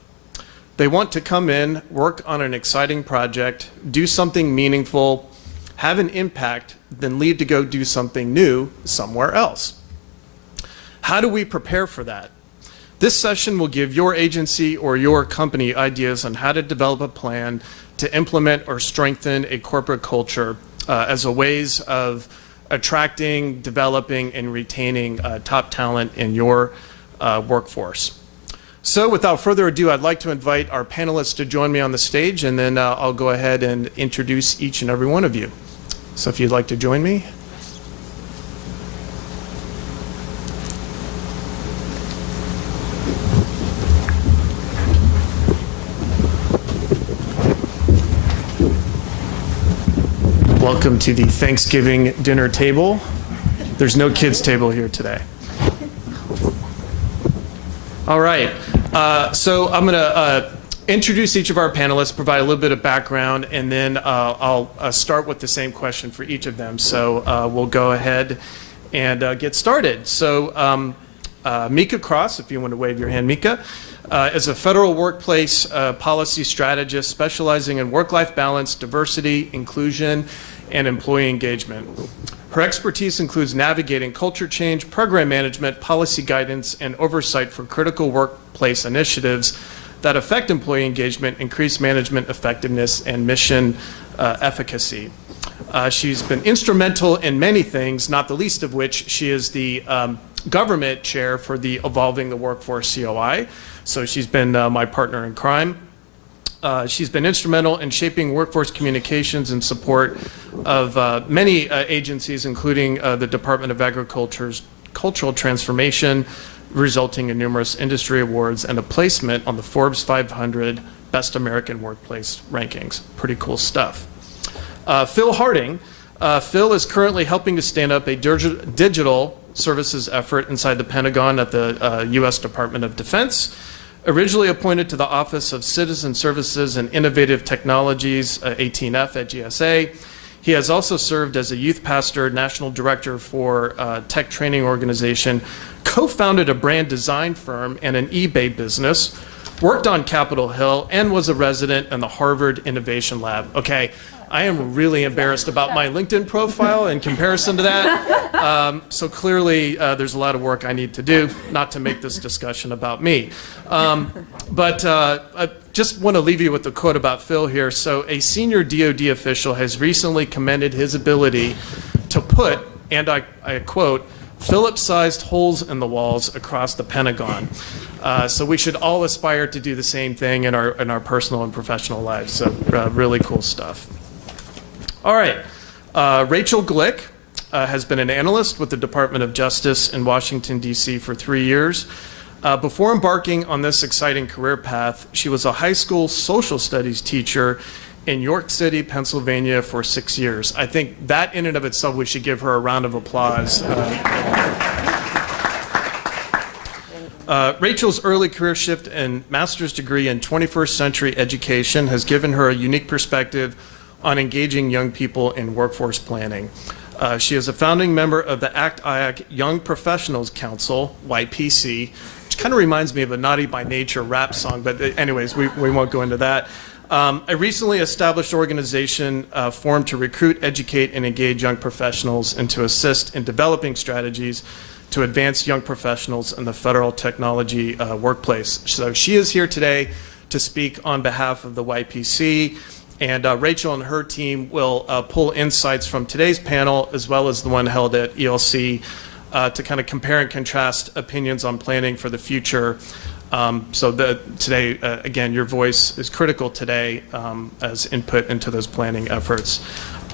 They want to come in, work on an exciting project, do something meaningful, have an impact, then leave to go do something new somewhere else. How do we prepare for that? This session will give your agency or your company ideas on how to develop a plan to implement or strengthen a corporate culture as a ways of attracting, developing, and retaining top talent in your workforce. So without further ado, I'd like to invite our panelists to join me on the stage, and then I'll go ahead and introduce each and every one of you. So if you'd like to join me. Welcome to the Thanksgiving dinner table. There's no kids' table here today. All right, so I'm going to introduce each of our panelists, provide a little bit of background, and then I'll start with the same question for each of them. So we'll go ahead and get started. So Mika Cross, if you want to wave your hand, Mika, is a federal workplace policy strategist specializing in work-life balance, diversity, inclusion, and employee engagement. Her expertise includes navigating culture change, program management, policy guidance, and oversight for critical workplace initiatives that affect employee engagement, increase management effectiveness, and mission efficacy. She's been instrumental in many things, not the least of which she is the government chair for the Evolving the Workforce COI. So she's been my partner in crime. She's been instrumental in shaping workforce communications and support of many agencies, including the Department of Agriculture's cultural transformation, resulting in numerous industry awards and a placement on the Forbes 500 Best American Workplace rankings. Pretty cool stuff. Phil Harding. Phil is currently helping to stand up a digital services effort inside the Pentagon at the U.S. Department of Defense. Originally appointed to the Office of Citizen Services and Innovative Technologies, 18F at GSA, he has also served as a youth pastor, national director for tech training organization, co-founded a brand design firm and an eBay business, worked on Capitol Hill, and was a resident in the Harvard Innovation Lab. Okay, I am really embarrassed about my LinkedIn profile in comparison to that. So clearly there's a lot of work I need to do, not to make this discussion about me. But I just want to leave you with a quote about Phil here. So a senior DoD official has recently commended his ability to put, and I quote, Phillips-sized holes in the walls across the Pentagon. So we should all aspire to do the same thing in our personal and professional lives. So really cool stuff. All right, Rachel Glick has been an analyst with the Department of Justice in Washington, D.C. for 3 years. Before embarking on this exciting career path, she was a high school social studies teacher in York City, Pennsylvania for 6 years. I think that in and of itself, we should give her a round of applause. Rachel's early career shift and master's degree in 21st century education has given her a unique perspective on engaging young people in workforce planning. She is a founding member of the ACT IAC Young Professionals Council, YPC, which kind of reminds me of a Naughty by Nature rap song, but anyways, we won't go into that. A recently established organization formed to recruit, educate, and engage young professionals and to assist in developing strategies to advance young professionals in the federal technology workplace. So she is here today to speak on behalf of the YPC, and Rachel and her team will pull insights from today's panel as well as the one held at ELC to kind of compare and contrast opinions on planning for the future. Today, again, your voice is critical today as input into those planning efforts.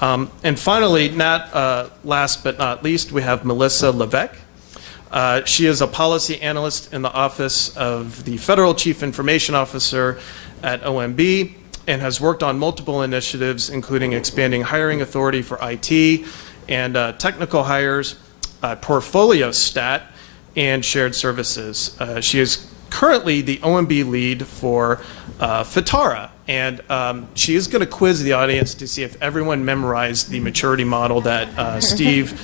And finally, last but not least, we have Melissa Levesque. She is a policy analyst in the Office of the Federal Chief Information Officer at OMB and has worked on multiple initiatives, including expanding hiring authority for IT and technical hires, portfolio stat, and shared services. She is currently the OMB lead for FITARA, and she is going to quiz the audience to see if everyone memorized the maturity model that Steve,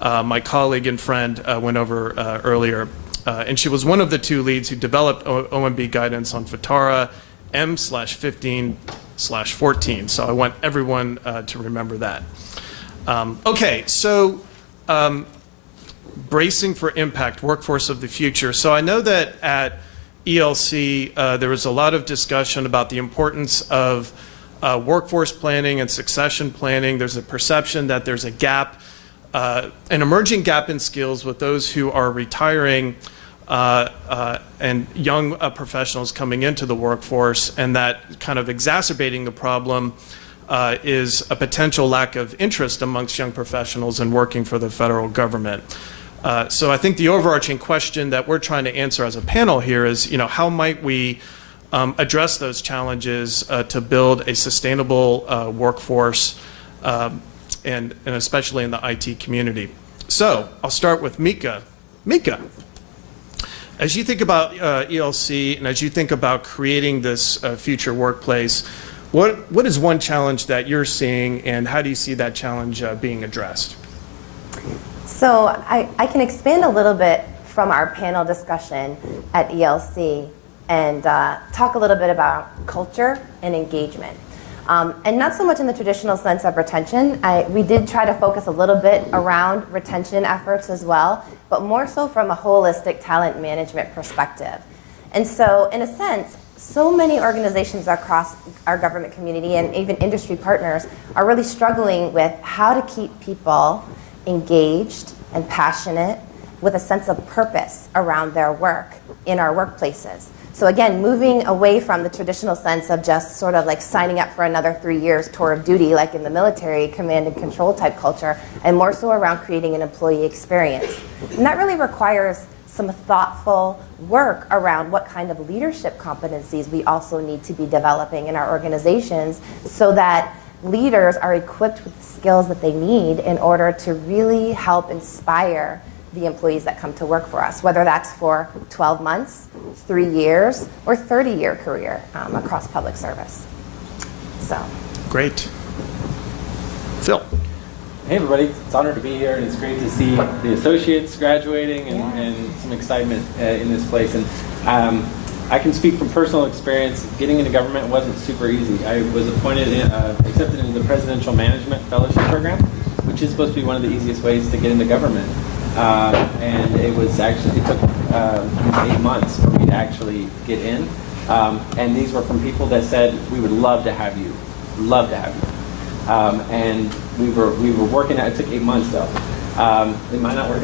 my colleague and friend, went over earlier. And she was one of the two leads who developed OMB guidance on FITARA M/15/14. So I want everyone to remember that. Okay, so bracing for impact, workforce of the future. So I know that at ELC there was a lot of discussion about the importance of workforce planning and succession planning. There's a perception that there's a gap, an emerging gap in skills with those who are retiring and young professionals coming into the workforce, and that kind of exacerbating the problem is a potential lack of interest amongst young professionals in working for the federal government. So I think the overarching question that we're trying to answer as a panel here is, how might we address those challenges to build a sustainable workforce, and especially in the IT community. So I'll start with Mika. Mika, as you think about ELC and as you think about creating this future workplace, what is one challenge that you're seeing, and how do you see that challenge being addressed? So I can expand a little bit from our panel discussion at ELC and talk a little bit about culture and engagement. And not so much in the traditional sense of retention. We did try to focus a little bit around retention efforts as well, but more so from a holistic talent management perspective. And so in a sense, so many organizations across our government community and even industry partners are really struggling with how to keep people engaged and passionate with a sense of purpose around their work in our workplaces. So again, moving away from the traditional sense of just sort of like signing up for another 3 years tour of duty like in the military command and control type culture, and more so around creating an employee experience. And that really requires some thoughtful work around what kind of leadership competencies we also need to be developing in our organizations so that leaders are equipped with the skills that they need in order to really help inspire the employees that come to work for us, whether that's for 12 months, 3 years, or 30-year career across public service. So. Great. Phil. Hey everybody, it's an honor to be here, and it's great to see the associates graduating and some excitement in this place. And I can speak from personal experience. Getting into government wasn't super easy. I was accepted into the Presidential Management Fellowship Program, which is supposed to be one of the easiest ways to get into government. And it took 8 months for me to actually get in. And these were from people that said, we would love to have you, and we were working at it. It took 8 months though. It might not work.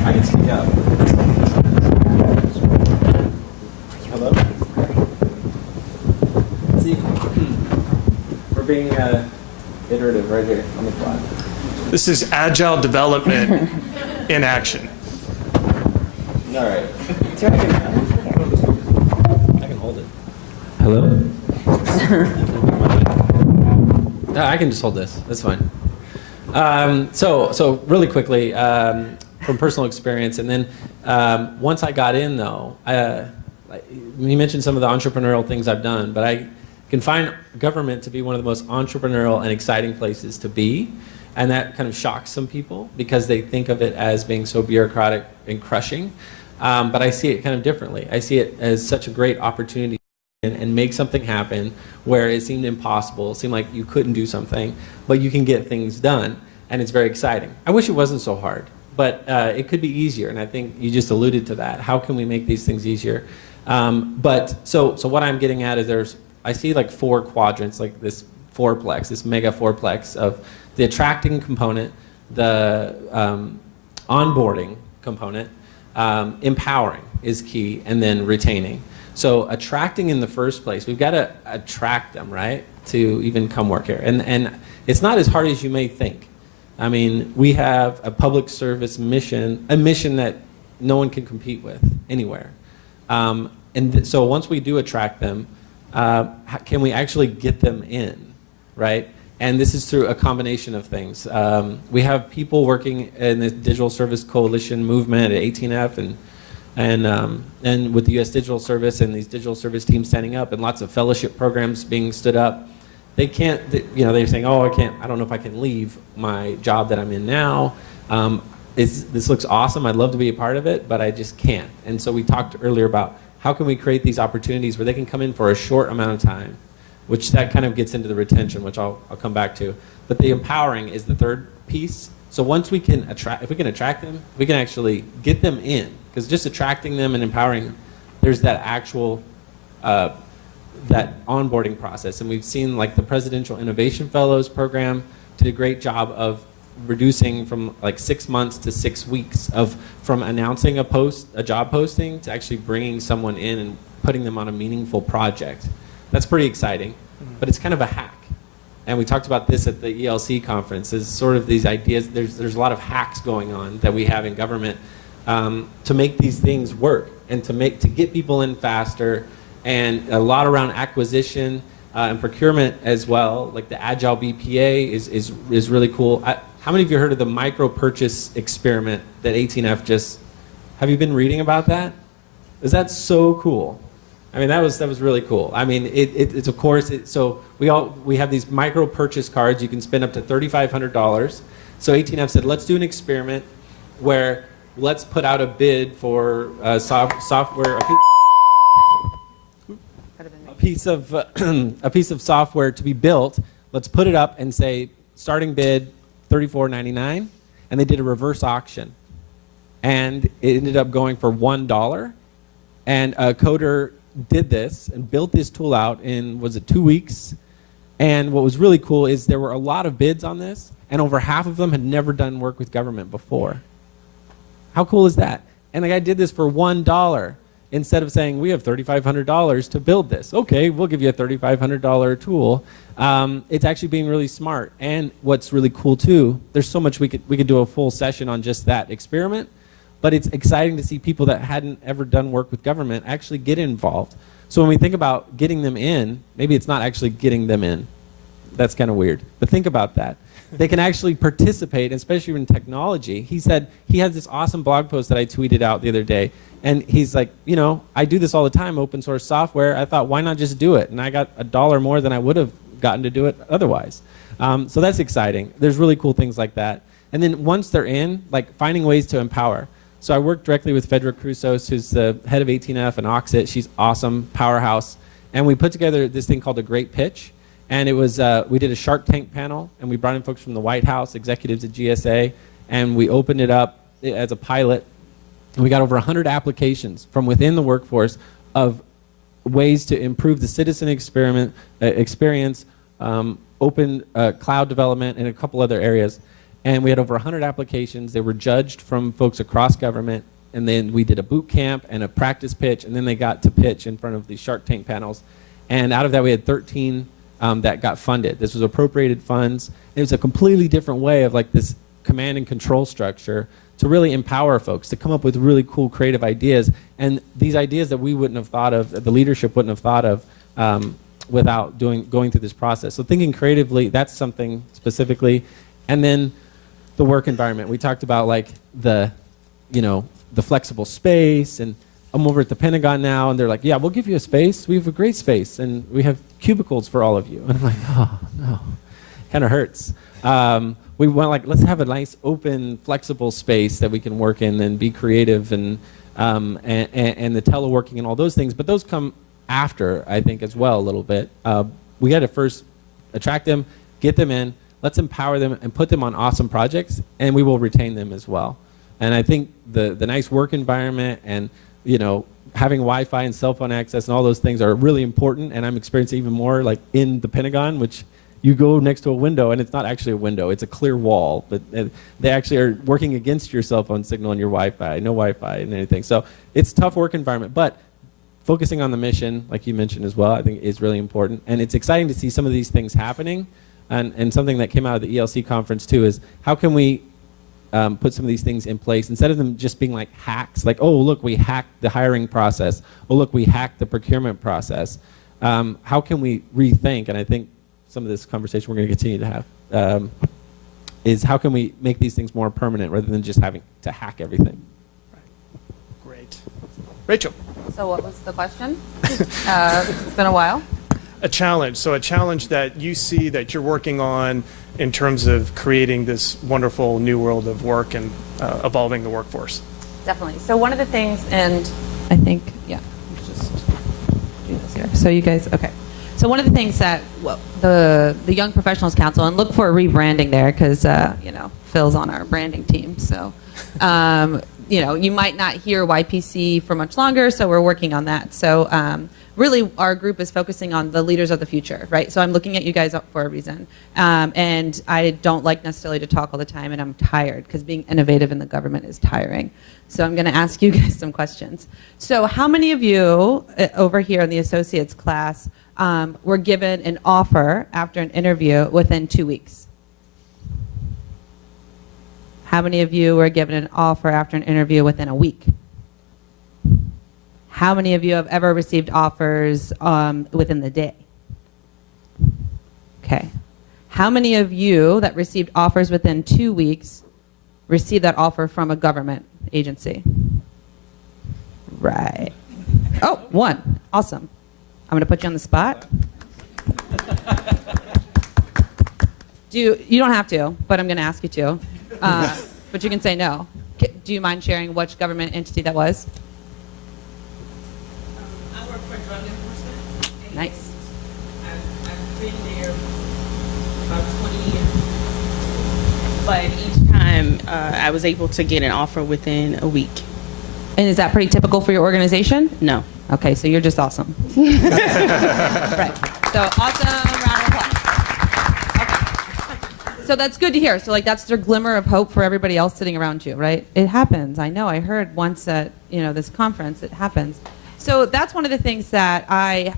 I can speak up. Hello? See, we're being iterative right here on the fly. This is agile development in action. All right. I can hold it. Hello? No, I can just hold this. That's fine. So really quickly, from personal experience, and then once I got in, though, you mentioned some of the entrepreneurial things I've done, but I can find government to be one of the most entrepreneurial and exciting places to be, and that kind of shocks some people because they think of it as being so bureaucratic and crushing. But I see it kind of differently. I see it as such a great opportunity and make something happen where it seemed impossible. It seemed like you couldn't do something, but you can get things done, and it's very exciting. I wish it wasn't so hard, but it could be easier, and I think you just alluded to that. How can we make these things easier? So what I'm getting at is I see like 4 quadrants, like this fourplex, this mega fourplex of the attracting component, the onboarding component, empowering is key, and then retaining. So attracting in the first place, we've got to attract them, right, to even come work here. And it's not as hard as you may think. I mean, we have a public service mission, a mission that no one can compete with anywhere. So once we do attract them, can we actually get them in, right? And this is through a combination of things. We have people working in the Digital Service Coalition movement at 18F and with the U.S. Digital Service and these digital service teams standing up and lots of fellowship programs being stood up. They can't, they're saying, oh, I don't know if I can leave my job that I'm in now. This looks awesome. I'd love to be a part of it, but I just can't. And so we talked earlier about how can we create these opportunities where they can come in for a short amount of time, which that kind of gets into the retention, which I'll come back to. But the empowering is the third piece. So once we can attract, if we can attract them, we can actually get them in. Because just attracting them and empowering, there's that actual, that onboarding process. And we've seen like the Presidential Innovation Fellows program did a great job of reducing from like 6 months to 6 weeks from announcing a job posting to actually bringing someone in and putting them on a meaningful project. That's pretty exciting, but it's kind of a hack. And we talked about this at the ELC conference, is sort of these ideas, there's a lot of hacks going on that we have in government to make these things work and to get people in faster, and a lot around acquisition and procurement as well, like the Agile BPA is really cool. How many of you heard of the micro purchase experiment that 18F have you been reading about that? Is that so cool? I mean, that was really cool. I mean, it's of course, so we have these micro purchase cards. You can spend up to $3,500. So 18F said, let's do an experiment where let's put out a bid for software, a piece of software to be built. Let's put it up and say starting bid $34.99, and they did a reverse auction, and it ended up going for $1. And a coder did this and built this tool out in, was it 2 weeks? And what was really cool is there were a lot of bids on this, and over half of them had never done work with government before. How cool is that? And the guy did this for $1 instead of saying, we have $3,500 to build this. Okay, we'll give you a $3,500 tool. It's actually being really smart. And what's really cool too, there's so much we could do a full session on just that experiment. But it's exciting to see people that hadn't ever done work with government actually get involved. So when we think about getting them in, maybe it's not actually getting them in. That's kind of weird. But think about that. They can actually participate, especially in technology. He said he has this awesome blog post that I tweeted out the other day. And he's like, I do this all the time, open source software. I thought, why not just do it? And I got $1 more than I would have gotten to do it otherwise. So that's exciting. There's really cool things like that. And then once they're in, like finding ways to empower. So I work directly with Fedra Crusos, who's the head of 18F and Oxit. She's awesome, powerhouse. And we put together this thing called a Great Pitch. And it was, we did a Shark Tank panel, and we brought in folks from the White House, executives at GSA, and we opened it up as a pilot. And we got over 100 applications from within the workforce of ways to improve the citizen experience, open cloud development, and a couple other areas. And we had over 100 applications. They were judged from folks across government. And then we did a boot camp and a practice pitch. And then they got to pitch in front of these Shark Tank panels. And out of that, we had 13 that got funded. This was appropriated funds. It was a completely different way of like this command and control structure to really empower folks to come up with really cool creative ideas, and these ideas that we wouldn't have thought of, the leadership wouldn't have thought of without going through this process. So thinking creatively, that's something specifically. And then the work environment. We talked about like the flexible space, and I'm over at the Pentagon now, and they're like, yeah, we'll give you a space. We have a great space, and we have cubicles for all of you. And I'm like, oh, no, kind of hurts. We want like, let's have a nice, open, flexible space that we can work in and be creative, and the teleworking and all those things. But those come after, I think, as well a little bit. We got to first attract them, get them in, let's empower them and put them on awesome projects, and we will retain them as well. And I think the nice work environment and having Wi-Fi and cell phone access and all those things are really important, and I'm experiencing even more like in the Pentagon, which you go next to a window and it's not actually a window, it's a clear wall, but they actually are working against your cell phone signal and your Wi-Fi, no Wi-Fi and anything. So it's a tough work environment, but focusing on the mission, like you mentioned as well, I think is really important. And it's exciting to see some of these things happening, and something that came out of the ELC conference too is how can we put some of these things in place instead of them just being like hacks, like, oh, look, we hacked the hiring process. Oh, look, we hacked the procurement process. How can we rethink, and I think some of this conversation we're going to continue to have, is how can we make these things more permanent rather than just having to hack everything? Great. Rachel. So what was the question? It's been a while. A challenge. So a challenge that you see that you're working on in terms of creating this wonderful new world of work and evolving the workforce. Definitely. So one of the things, and I think, yeah, let's just do this here. So you guys, okay. So one of the things that the Young Professionals Council, and look for a rebranding there because, Phil's on our branding team. So, you might not hear YPC for much longer, so we're working on that. So really our group is focusing on the leaders of the future, right? So I'm looking at you guys up for a reason. And I don't like necessarily to talk all the time, and I'm tired because being innovative in the government is tiring. So I'm going to ask you guys some questions. So how many of you over here in the associates class were given an offer after an interview within 2 weeks? How many of you were given an offer after an interview within a week? How many of you have ever received offers within the day? Okay. How many of you that received offers within 2 weeks received that offer from a government agency? Right. Oh, one. Awesome. I'm going to put you on the spot. You don't have to, but I'm going to ask you to. But you can say no. Do you mind sharing which government entity that was? I work for drug enforcement. Nice. I've been there about 20 years. But each time I was able to get an offer within a week. And is that pretty typical for your organization? No. Okay, so you're just awesome. Right. So awesome, round of applause. Okay. So that's good to hear. So that's their glimmer of hope for everybody else sitting around you, right? It happens. I know. I heard once at this conference, it happens. So that's one of the things that I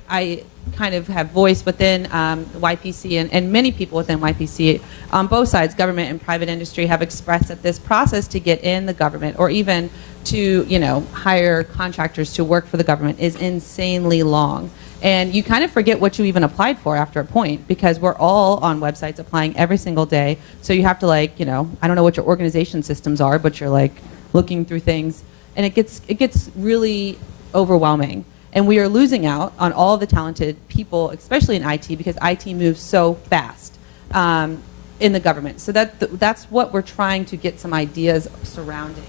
kind of have voiced within YPC, and many people within YPC on both sides, government and private industry, have expressed that this process to get in the government or even to hire contractors to work for the government is insanely long. And you kind of forget what you even applied for after a point, because we're all on websites applying every single day. So you have to I don't know what your organization systems are, but you're looking through things, and it gets really overwhelming. And we are losing out on all the talented people, especially in IT, because IT moves so fast in the government. So that's what we're trying to get some ideas surrounding.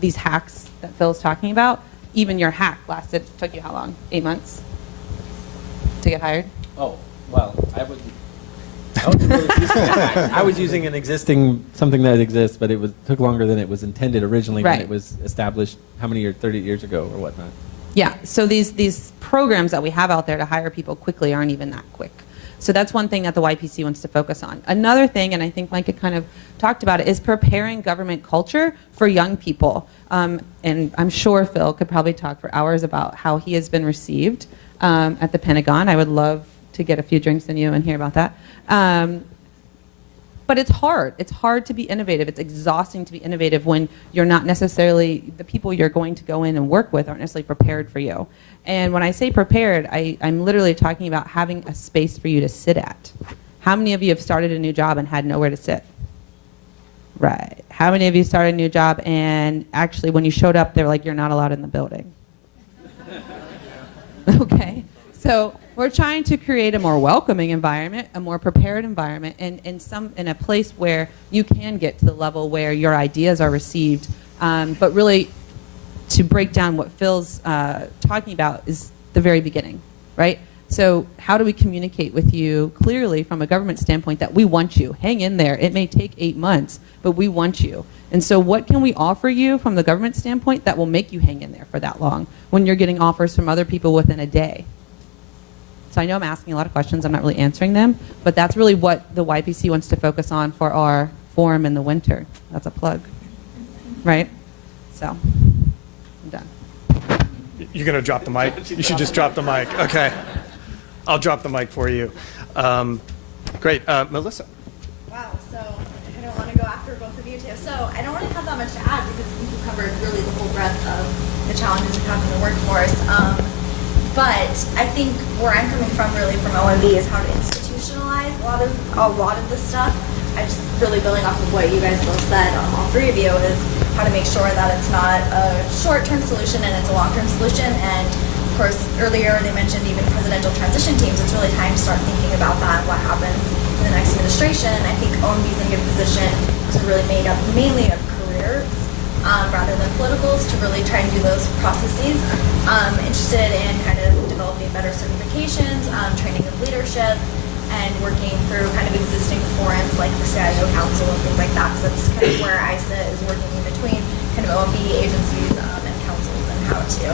These hacks that Phil's talking about. Even your hack took you how long? 8 months to get hired? Oh, well, I was using an existing, something that exists, but it took longer than it was intended originally when it was established, how many years, 30 years ago or whatnot. Yeah, so these programs that we have out there to hire people quickly aren't even that quick. So that's one thing that the YPC wants to focus on. Another thing, and I think Micah kind of talked about it, is preparing government culture for young people. And I'm sure Phil could probably talk for hours about how he has been received at the Pentagon. I would love to get a few drinks in you and hear about that. But it's hard. It's hard to be innovative. It's exhausting to be innovative when you're not necessarily, the people you're going to go in and work with aren't necessarily prepared for you. And when I say prepared, I'm literally talking about having a space for you to sit at. How many of you have started a new job and had nowhere to sit? Right. How many of you started a new job and actually when you showed up, they were like, you're not allowed in the building? Okay. So we're trying to create a more welcoming environment, a more prepared environment, and in a place where you can get to the level where your ideas are received. But really, to break down what Phil's talking about is the very beginning, right? So how do we communicate with you clearly from a government standpoint that we want you? Hang in there. It may take 8 months, but we want you. And so what can we offer you from the government standpoint that will make you hang in there for that long when you're getting offers from other people within a day? So I know I'm asking a lot of questions. I'm not really answering them, but that's really what the YPC wants to focus on for our forum in the winter. That's a plug, right? So I'm done. You're going to drop the mic? You should just drop the mic. Okay. I'll drop the mic for you. Great. Melissa. Wow, so I don't want to go after both of you too. So I don't really have that much to add because I think you covered really the whole breadth of the challenges of having the workforce. But I think where I'm coming from really from OMB is how to institutionalize a lot of this stuff. I just really building off of what you guys both said, all three of you, is how to make sure that it's not a short-term solution and it's a long-term solution. And of course, earlier they mentioned even presidential transition teams. It's really time to start thinking about that, what happens in the next administration. I think OMB is in a good position to really made up mainly of careers rather than politicals to really try and do those processes. Interested in kind of developing better certifications, training of leadership, and working through kind of existing forums like the CIO Council and things like that, because that's kind of where ISA is working in between kind of OMB agencies and councils and how to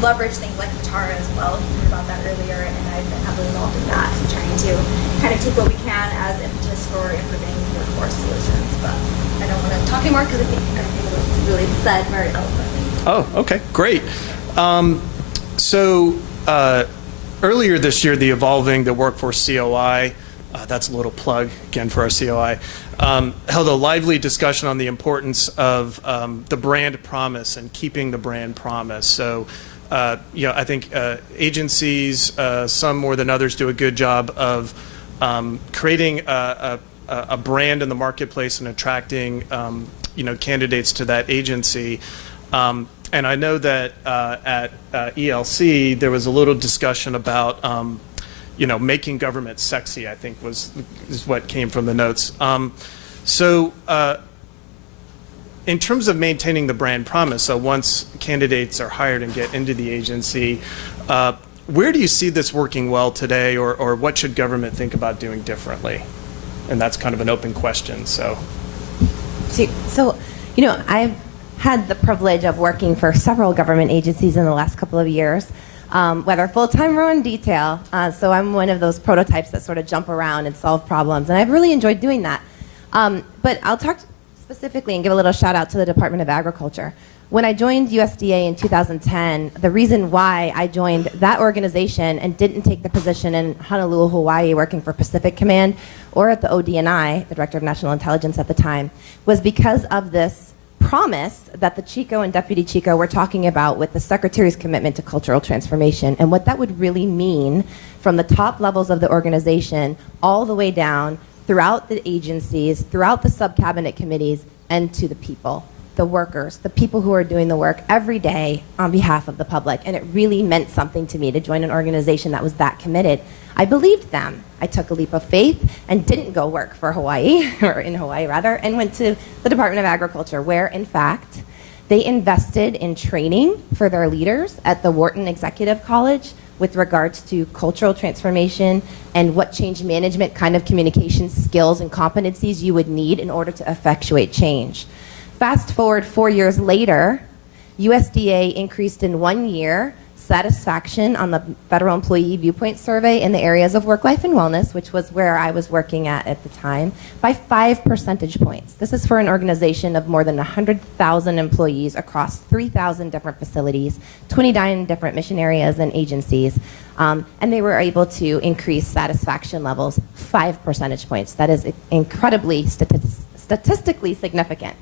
leverage things like FATARA as well. We heard about that earlier, and I've been heavily involved in that and trying to kind of take what we can as impetus for improving workforce solutions. But I don't want to talk anymore because I think everything was really said very eloquently. Oh, okay, great. Earlier this year, the Evolving the Workforce COI, that's a little plug again for our COI, held a lively discussion on the importance of the brand promise and keeping the brand promise. So, I think agencies, some more than others, do a good job of creating a brand in the marketplace and attracting, candidates to that agency. And I know that at ELC there was a little discussion about making government sexy, I think is what came from the notes. In terms of maintaining the brand promise, so once candidates are hired and get into the agency, where do you see this working well today, or what should government think about doing differently? And that's kind of an open question. So I've had the privilege of working for several government agencies in the last couple of years, whether full-time or in detail. So I'm one of those prototypes that sort of jump around and solve problems, and I've really enjoyed doing that. But I'll talk specifically and give a little shout out to the Department of Agriculture. When I joined USDA in 2010, the reason why I joined that organization and didn't take the position in Honolulu, Hawaii, working for Pacific Command, or at the ODNI, the Director of National Intelligence at the time, was because of this promise that the Chico and Deputy Chico were talking about with the Secretary's commitment to cultural transformation and what that would really mean from the top levels of the organization all the way down throughout the agencies, throughout the sub-cabinet committees, and to the people, the workers, the people who are doing the work every day on behalf of the public. And it really meant something to me to join an organization that was that committed. I believed them. I took a leap of faith and didn't go work for Hawaii, or in Hawaii rather, and went to the Department of Agriculture, where in fact they invested in training for their leaders at the Wharton Executive College with regards to cultural transformation and what change management kind of communication skills and competencies you would need in order to effectuate change. Fast forward 4 years later, USDA increased in 1 year satisfaction on the Federal Employee Viewpoint Survey in the areas of work, life, and wellness, which was where I was working at the time, by 5 percentage points. This is for an organization of more than 100,000 employees across 3,000 different facilities, 29 different mission areas and agencies, and they were able to increase satisfaction levels 5 percentage points. That is incredibly statistically significant.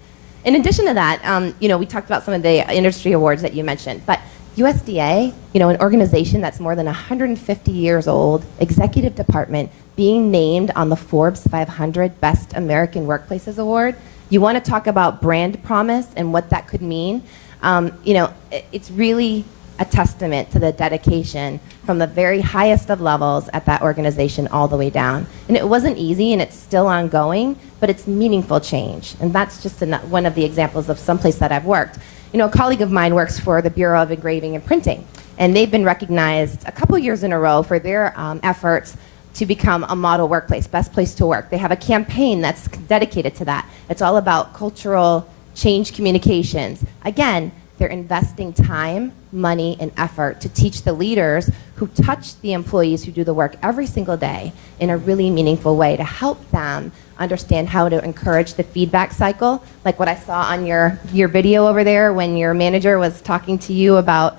In addition to that, we talked about some of the industry awards that you mentioned, but USDA, an organization that's more than 150 years old, executive department, being named on the Forbes 500 Best American Workplaces Award. You want to talk about brand promise and what that could mean. It's really a testament to the dedication from the very highest of levels at that organization all the way down. And it wasn't easy, and it's still ongoing, but it's meaningful change. And that's just one of the examples of someplace that I've worked. A colleague of mine works for the Bureau of Engraving and Printing, and they've been recognized a couple years in a row for their efforts to become a model workplace, best place to work. They have a campaign that's dedicated to that. It's all about cultural change communications. Again, they're investing time, money, and effort to teach the leaders who touch the employees who do the work every single day in a really meaningful way to help them understand how to encourage the feedback cycle, like what I saw on your video over there when your manager was talking to you about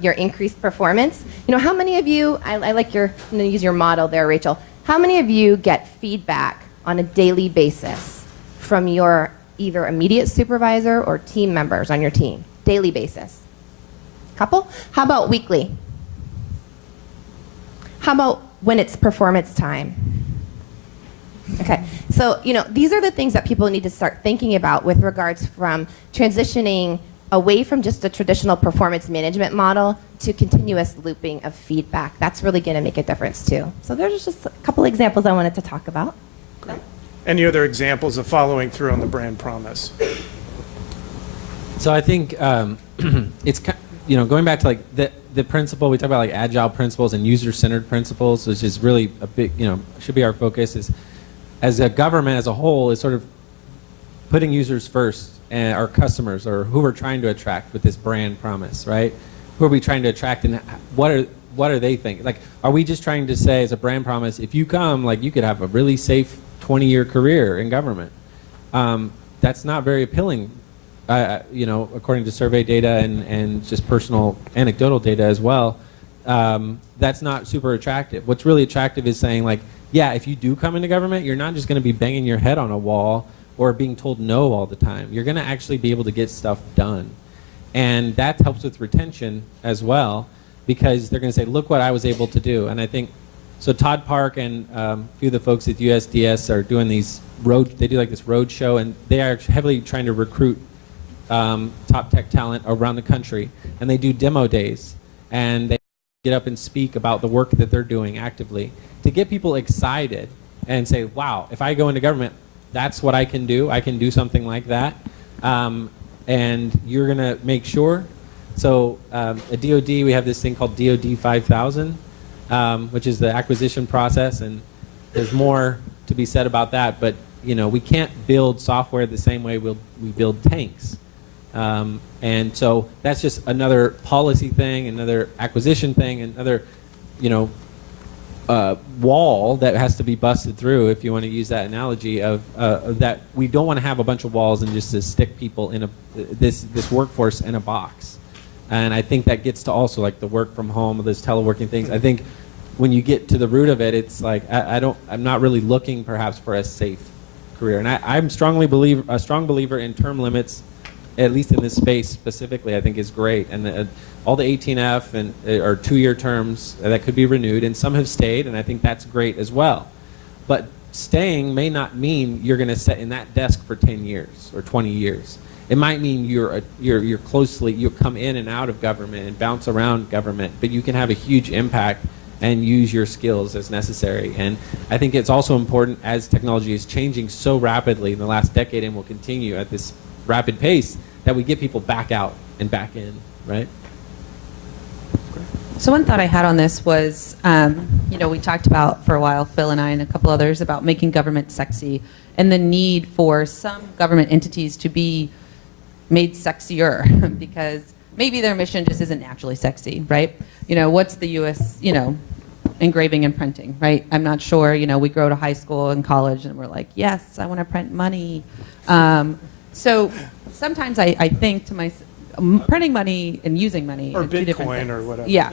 your increased performance. How many of you, I like I'm going to use your model there, Rachel. How many of you get feedback on a daily basis from your either immediate supervisor or team members on your team? Daily basis. Couple? How about weekly? How about when it's performance time? Okay, so these are the things that people need to start thinking about with regards from transitioning away from just a traditional performance management model to continuous looping of feedback. That's really going to make a difference too. So there's just a couple examples I wanted to talk about. Great. Any other examples of following through on the brand promise? So I think it's going back to like the principle we talk about, like agile principles and user-centered principles, which is really a big should be our focus. Is as a government as a whole is sort of putting users first and our customers, or who we're trying to attract with this brand promise, right? Who are we trying to attract, and what are they thinking? Like, are we just trying to say as a brand promise, if you come, like you could have a really safe 20-year career in government? That's not very appealing. According to survey data and just personal anecdotal data as well, that's not super attractive. What's really attractive is saying, like, yeah, if you do come into government, you're not just going to be banging your head on a wall or being told no all the time. You're going to actually be able to get stuff done. And that helps with retention as well, because they're going to say, look what I was able to do. And I think, so Todd Park and a few of the folks at USDS are doing these they do like this road show, and they are heavily trying to recruit top tech talent around the country, and they do demo days, and they get up and speak about the work that they're doing actively to get people excited and say, wow, if I go into government, that's what I can do. I can do something like that. And you're going to make sure. So at DOD, we have this thing called DOD 5000, which is the acquisition process, and there's more to be said about that, but we can't build software the same way we build tanks. And so that's just another policy thing, another acquisition thing, another, wall that has to be busted through, if you want to use that analogy of that. We don't want to have a bunch of walls and just to stick people in this workforce in a box. And I think that gets to also like the work from home, those teleworking things. I think when you get to the root of it, it's like I'm not really looking perhaps for a safe career. And I'm a strong believer in term limits, at least in this space specifically. I think is great. And all the 18F are 2-year terms that could be renewed, and some have stayed, and I think that's great as well. But staying may not mean you're going to sit in that desk for 10 years or 20 years. It might mean you come in and out of government and bounce around government, but you can have a huge impact and use your skills as necessary. And I think it's also important, as technology is changing so rapidly in the last decade and will continue at this rapid pace, that we get people back out and back in, right? So one thought I had on this was, we talked about for a while, Phil and I and a couple others, about making government sexy and the need for some government entities to be made sexier because maybe their mission just isn't naturally sexy, right? What's the U.S., engraving and printing, right? I'm not sure, we go to high school and college and we're like, yes, I want to print money. So sometimes I think to myself, printing money and using money Or are two different Bitcoin things. or whatever. Yeah.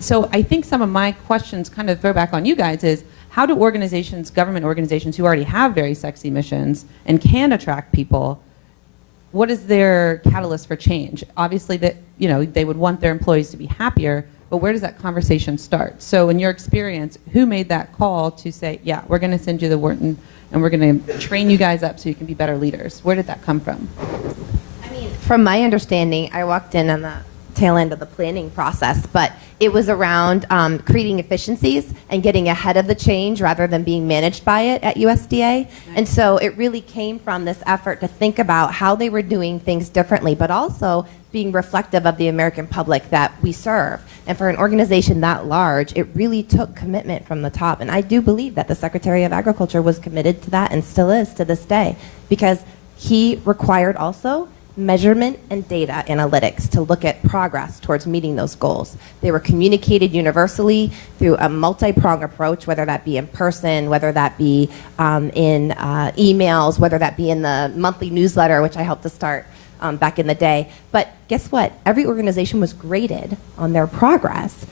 So I think some of my questions kind of throw back on you guys is, how do organizations, government organizations who already have very sexy missions and can attract people, what is their catalyst for change? Obviously that, they would want their employees to be happier, but where does that conversation start? So in your experience, who made that call to say, yeah, we're going to send you the Wharton and we're going to train you guys up so you can be better leaders? Where did that come from? From my understanding, I walked in on the tail end of the planning process, but it was around creating efficiencies and getting ahead of the change rather than being managed by it at USDA. And so it really came from this effort to think about how they were doing things differently, but also being reflective of the American public that we serve. And for an organization that large, it really took commitment from the top. And I do believe that the Secretary of Agriculture was committed to that and still is to this day, because he required also measurement and data analytics to look at progress towards meeting those goals. They were communicated universally through a multi-pronged approach, whether that be in person, whether that be in emails, whether that be in the monthly newsletter, which I helped to start back in the day. But guess what? Every organization was graded on their progress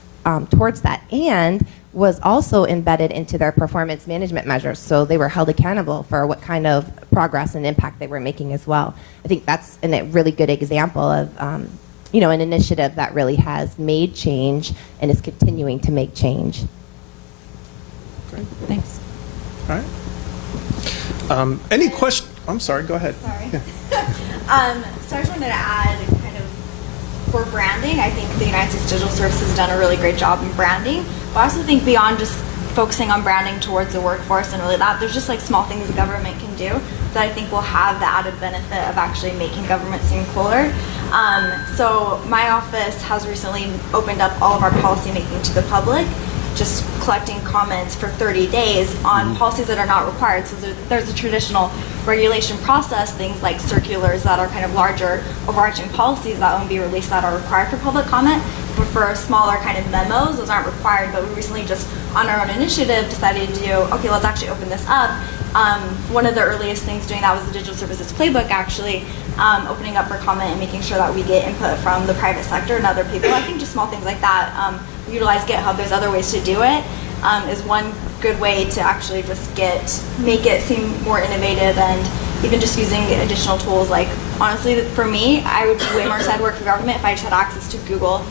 towards that, and was also embedded into their performance management measures. So they were held accountable for what kind of progress and impact they were making as well. I think that's a really good example of an initiative that really has made change and is continuing to make change. Great. Thanks. All right. Any question? I'm sorry, go ahead. Sorry. Yeah. So I just wanted to add kind of for branding, I think the United States Digital Service has done a really great job in branding. But I also think beyond just focusing on branding towards the workforce and really that, there's just like small things the government can do that I think will have the added benefit of actually making government seem cooler. So my office has recently opened up all of our policy making to the public, just collecting comments for 30 days on policies that are not required. So there's a traditional regulation process, things like circulars that are kind of larger overarching policies that won't be released that are required for public comment. But for smaller kind of memos, those aren't required. But we recently just, on our own initiative, decided to do, okay, let's actually open this up. One of the earliest things doing that was the Digital Services Playbook, actually, opening up for comment and making sure that we get input from the private sector and other people. I think just small things like that. We utilize GitHub. There's other ways to do it. Is one good way to actually just make it seem more innovative, and even just using additional tools. Like, honestly, for me, I would be way more excited to work for government if I just had access to Google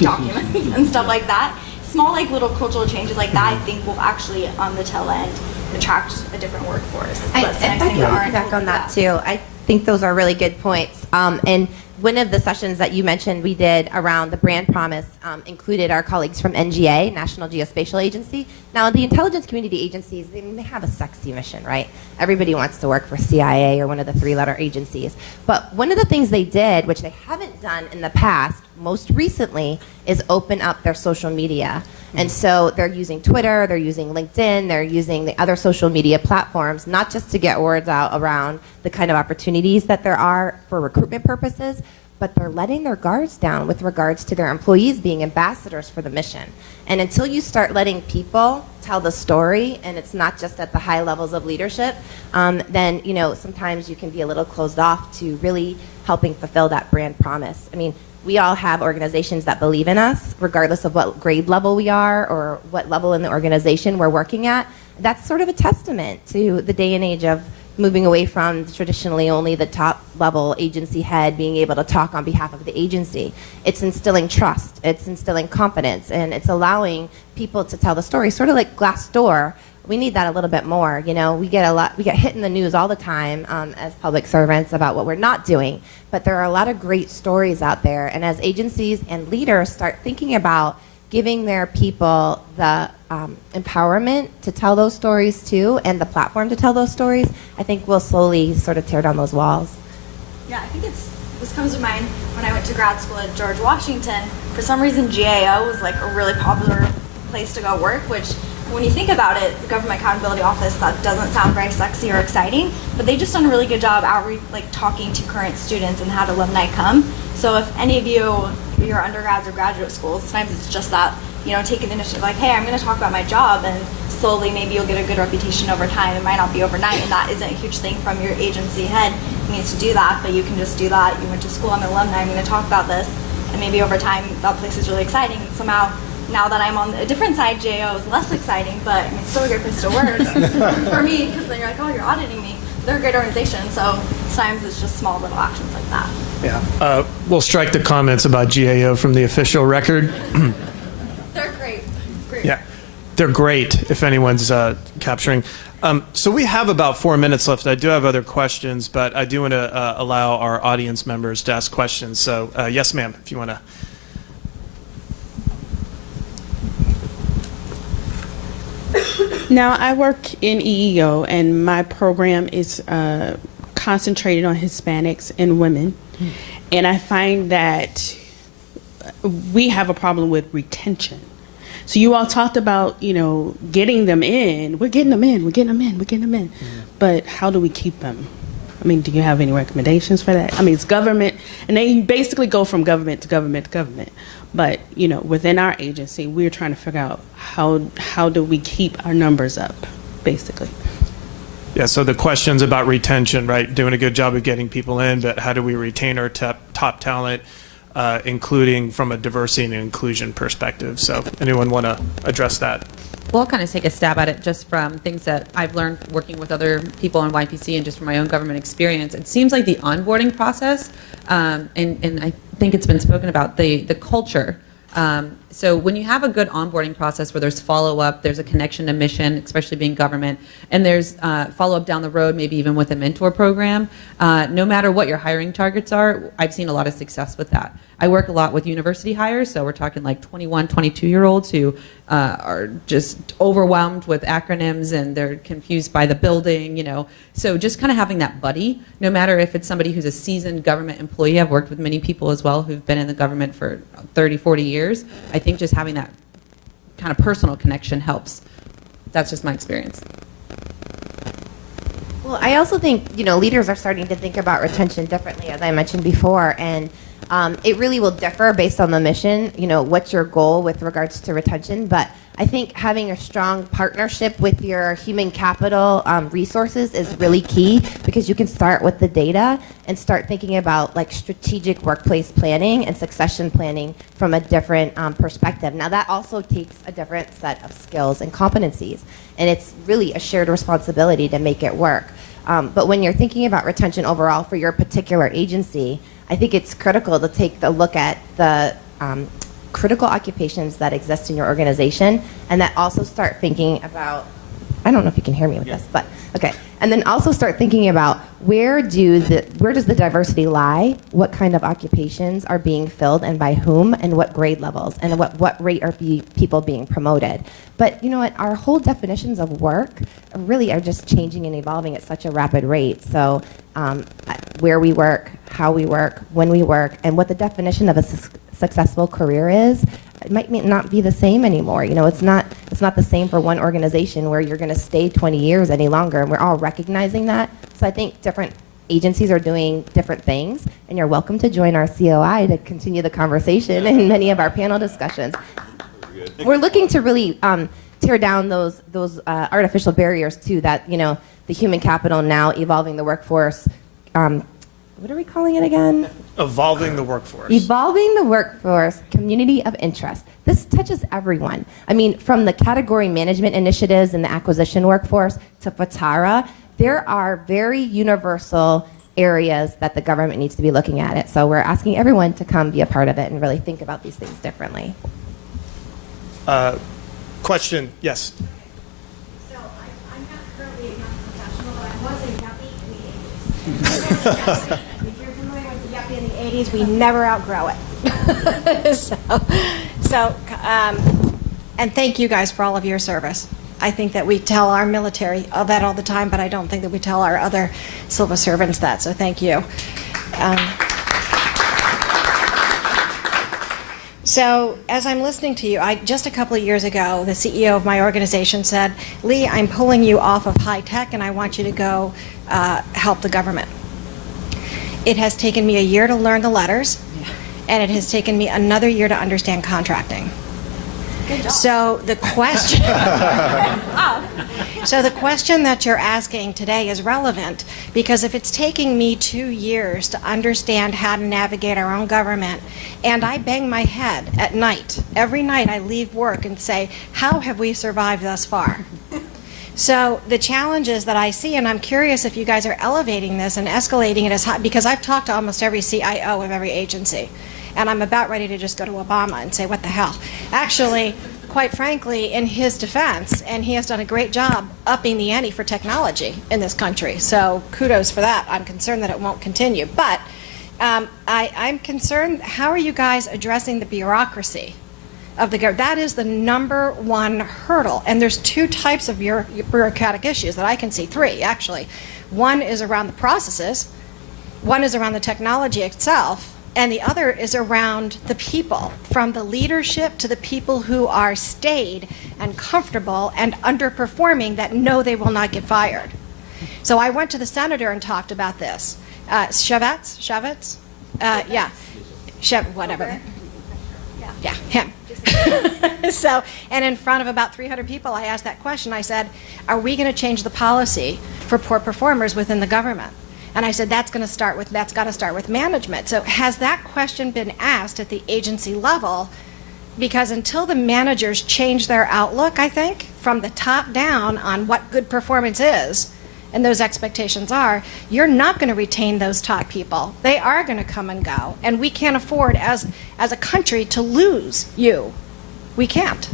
documents and stuff like that. Small little cultural changes like that, I think, will actually on the tail end attract a different workforce. But I can back on that too. I think those are really good points. And one of the sessions that you mentioned we did around the brand promise included our colleagues from NGA, National Geospatial Agency. Now, the intelligence community agencies, they have a sexy mission, right? Everybody wants to work for CIA or one of the three-letter agencies. But one of the things they did, which they haven't done in the past, most recently, is open up their social media. And so they're using Twitter, they're using LinkedIn, they're using the other social media platforms, not just to get words out around the kind of opportunities that there are for recruitment purposes, but they're letting their guards down with regards to their employees being ambassadors for the mission. And until you start letting people tell the story, and it's not just at the high levels of leadership, then sometimes you can be a little closed off to really helping fulfill that brand promise. I mean, we all have organizations that believe in us, regardless of what grade level we are or what level in the organization we're working at. That's sort of a testament to the day and age of moving away from traditionally only the top level agency head being able to talk on behalf of the agency. It's instilling trust, it's instilling confidence, and it's allowing people to tell the story, sort of like Glassdoor. We need that a little bit more. We get hit in the news all the time as public servants about what we're not doing, but there are a lot of great stories out there. And as agencies and leaders start thinking about giving their people the empowerment to tell those stories too, and the platform to tell those stories, I think we'll slowly sort of tear down those walls. Yeah, I think this comes to mind when I went to grad school at George Washington. For some reason, GAO was a really popular place to go work, which when you think about it, the Government Accountability Office, that doesn't sound very sexy or exciting, but they just done a really good job talking to current students and had alumni come. So if any of you, your undergrads or graduate schools, sometimes it's just that, taking the initiative, like, hey, I'm going to talk about my job, and slowly maybe you'll get a good reputation over time. It might not be overnight, and that isn't a huge thing from your agency head who needs to do that, but you can just do that. You went to school, I'm an alumni, I'm going to talk about this, and maybe over time that place is really exciting. And somehow, now that I'm on a different side, JO is less exciting, but I mean, it's still a great place to work for me, because then you're like, oh, you're auditing me. They're a great organization, so sometimes it's just small little actions like that. Yeah. We'll strike the comments about GAO from the official record. They're great. Yeah, they're great if anyone's capturing. So we have about 4 minutes left. I do have other questions, but I do want to allow our audience members to ask questions. So yes, ma'am, if you want to. Now, I work in EEO, and my program is concentrated on Hispanics and women. And I find that we have a problem with retention. So you all talked about, getting them in. We're getting them in. We're getting them in. We're getting them in. But how do we keep them? I mean, do you have any recommendations for that? I mean, it's government, and they basically go from government to government to government. But, within our agency, we're trying to figure out how do we keep our numbers up, basically. Yeah, so the questions about retention, right? Doing a good job of getting people in, but how do we retain our top talent, including from a diversity and inclusion perspective? So anyone want to address that? Well, I'll kind of take a stab at it just from things that I've learned working with other people in YPC and just from my own government experience. It seems like the onboarding process, and I think it's been spoken about, the culture. So when you have a good onboarding process where there's follow-up, there's a connection to mission, especially being government, and there's follow-up down the road, maybe even with a mentor program, no matter what your hiring targets are, I've seen a lot of success with that. I work a lot with university hires, so we're talking like 21, 22-year-olds who are just overwhelmed with acronyms and they're confused by the building, So just kind of having that buddy, no matter if it's somebody who's a seasoned government employee. I've worked with many people as well who've been in the government for 30, 40 years. I think just having that kind of personal connection helps. That's just my experience. Well, I also think, leaders are starting to think about retention differently, as I mentioned before, and it really will differ based on the mission, what's your goal with regards to retention. But I think having a strong partnership with your human capital resources is really key, because you can start with the data and start thinking about strategic workplace planning and succession planning from a different perspective. Now, that also takes a different set of skills and competencies, and it's really a shared responsibility to make it work. But when you're thinking about retention overall for your particular agency, I think it's critical to take a look at the critical occupations that exist in your organization, and that also start thinking about, I don't know if you can hear me with this, but okay. And then also start thinking about where does the diversity lie? What kind of occupations are being filled and by whom, and what grade levels, and what rate are people being promoted? But you know what, our whole definitions of work really are just changing and evolving at such a rapid rate. So where we work, how we work, when we work, and what the definition of a successful career is, it might not be the same anymore. It's not the same for one organization where you're going to stay 20 years any longer, and we're all recognizing that. So I think different agencies are doing different things, and you're welcome to join our COI to continue the conversation in many of our panel discussions. We're looking to really tear down those artificial barriers too, that the human capital now evolving the workforce. What are we calling it again? Evolving the workforce. Evolving the workforce, community of interest. This touches everyone. I mean, from the category management initiatives in the acquisition workforce to FATARA, there are very universal areas that the government needs to be looking at it. So we're asking everyone to come be a part of it and really think about these things differently. Question, yes. So I'm not currently a young professional, but I was a yuppie in the 80s. If you're familiar with the yuppie in the 80s, we never outgrow it. And thank you guys for all of your service. I think that we tell our military that all the time, but I don't think that we tell our other civil servants that, so thank you. So as I'm listening to you, just a couple of years ago, the CEO of my organization said, Lee, I'm pulling you off of high tech and I want you to go help the government. It has taken me a year to learn the letters, and it has taken me another year to understand contracting. Good job. So the question, so the question that you're asking today is relevant, because if it's taking me 2 years to understand how to navigate our own government, and I bang my head at night, every night I leave work and say, how have we survived thus far? So the challenges that I see, and I'm curious if you guys are elevating this and escalating it as high, because I've talked to almost every CIO of every agency, and I'm about ready to just go to Obama and say, what the hell? Actually, quite frankly, in his defense, and he has done a great job upping the ante for technology in this country. So kudos for that. I'm concerned that it won't continue. But I'm concerned, how are you guys addressing the bureaucracy of the government? That is the number one hurdle. And there's two types of bureaucratic issues that I can see, three actually. One is around the processes, one is around the technology itself, and the other is around the people, from the leadership to the people who are staid and comfortable and underperforming that know they will not get fired. So I went to the senator and talked about this. Shavitz? Yeah. Whatever. Yeah, him. So, and in front of about 300 people, I asked that question. I said, are we going to change the policy for poor performers within the government? And I said, that's got to start with management. So has that question been asked at the agency level? Because until the managers change their outlook, I think, from the top down on what good performance is, and those expectations are, you're not going to retain those top people. They are going to come and go. And we can't afford, as a country, to lose you. We can't.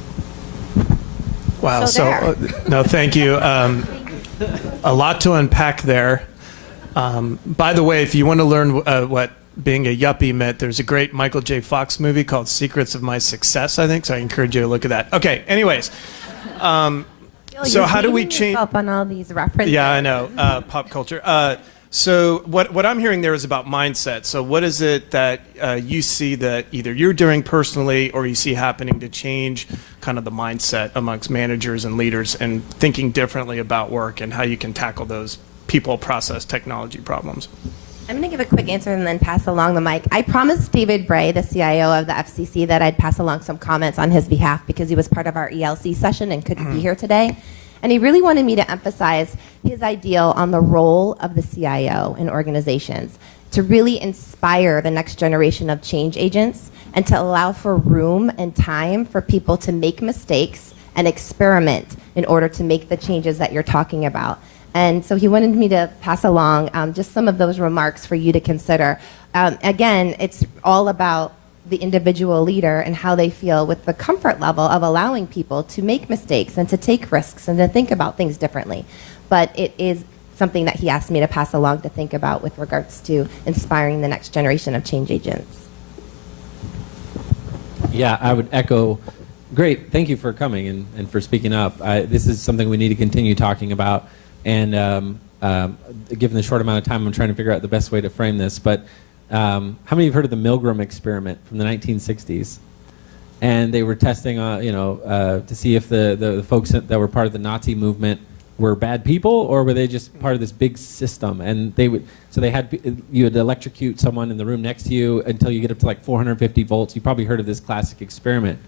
Wow. So No, thank you. A lot to unpack there. By the way, if you want to learn what being a yuppie meant, there's a great Michael J. Fox movie called Secrets of My Success, I think. So I encourage you to look at that. Okay, anyways. So how do we change up on all these references? Yeah, I know. Pop culture. So what I'm hearing there is about mindset. So what is it that you see that either you're doing personally or you see happening to change kind of the mindset amongst managers and leaders and thinking differently about work and how you can tackle those people, process, technology problems? I'm going to give a quick answer and then pass along the mic. I promised David Bray, the CIO of the FCC, that I'd pass along some comments on his behalf because he was part of our ELC session and couldn't be here today. And he really wanted me to emphasize his ideal on the role of the CIO in organizations to really inspire the next generation of change agents and to allow for room and time for people to make mistakes and experiment in order to make the changes that you're talking about. And so he wanted me to pass along just some of those remarks for you to consider. Again, it's all about the individual leader and how they feel with the comfort level of allowing people to make mistakes and to take risks and to think about things differently. But it is something that he asked me to pass along to think about with regards to inspiring the next generation of change agents. Yeah, I would echo, great, thank you for coming and for speaking up. This is something we need to continue talking about. And given the short amount of time, I'm trying to figure out the best way to frame this. But how many of you have heard of the Milgram experiment from the 1960s? And they were testing, to see if the folks that were part of the Nazi movement were bad people or were they just part of this big system? And you would electrocute someone in the room next to you until you get up to like 450 volts. You probably heard of this classic experiment.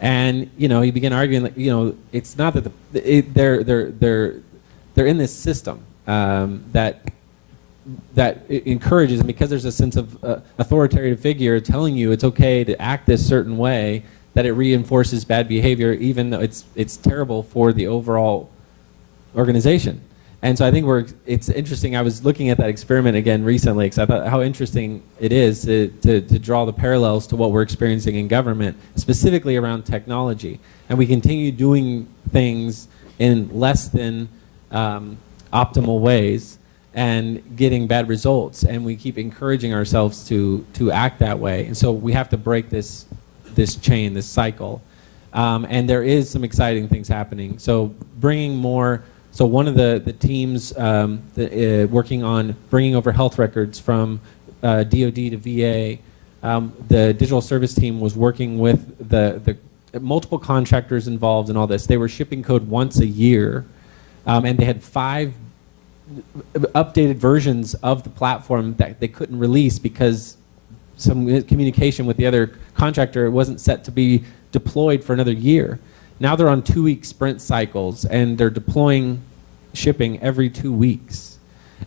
And he began arguing, it's not that they're in this system that encourages, and because there's a sense of authoritative figure telling you it's okay to act this certain way, that it reinforces bad behavior, even though it's terrible for the overall organization. And so I think it's interesting. I was looking at that experiment again recently because I thought how interesting it is to draw the parallels to what we're experiencing in government, specifically around technology. And we continue doing things in less than optimal ways and getting bad results, and we keep encouraging ourselves to act that way. And so we have to break this chain, this cycle. And there is some exciting things happening. So bringing more. So one of the teams working on bringing over health records from DoD to VA the digital service team was working with the multiple contractors involved in all this. They were shipping code once a year, and they had 5 updated versions of the platform that they couldn't release because some communication with the other contractor wasn't set to be deployed for another year. Now they're on 2-week sprint cycles, and they're deploying shipping every 2 weeks.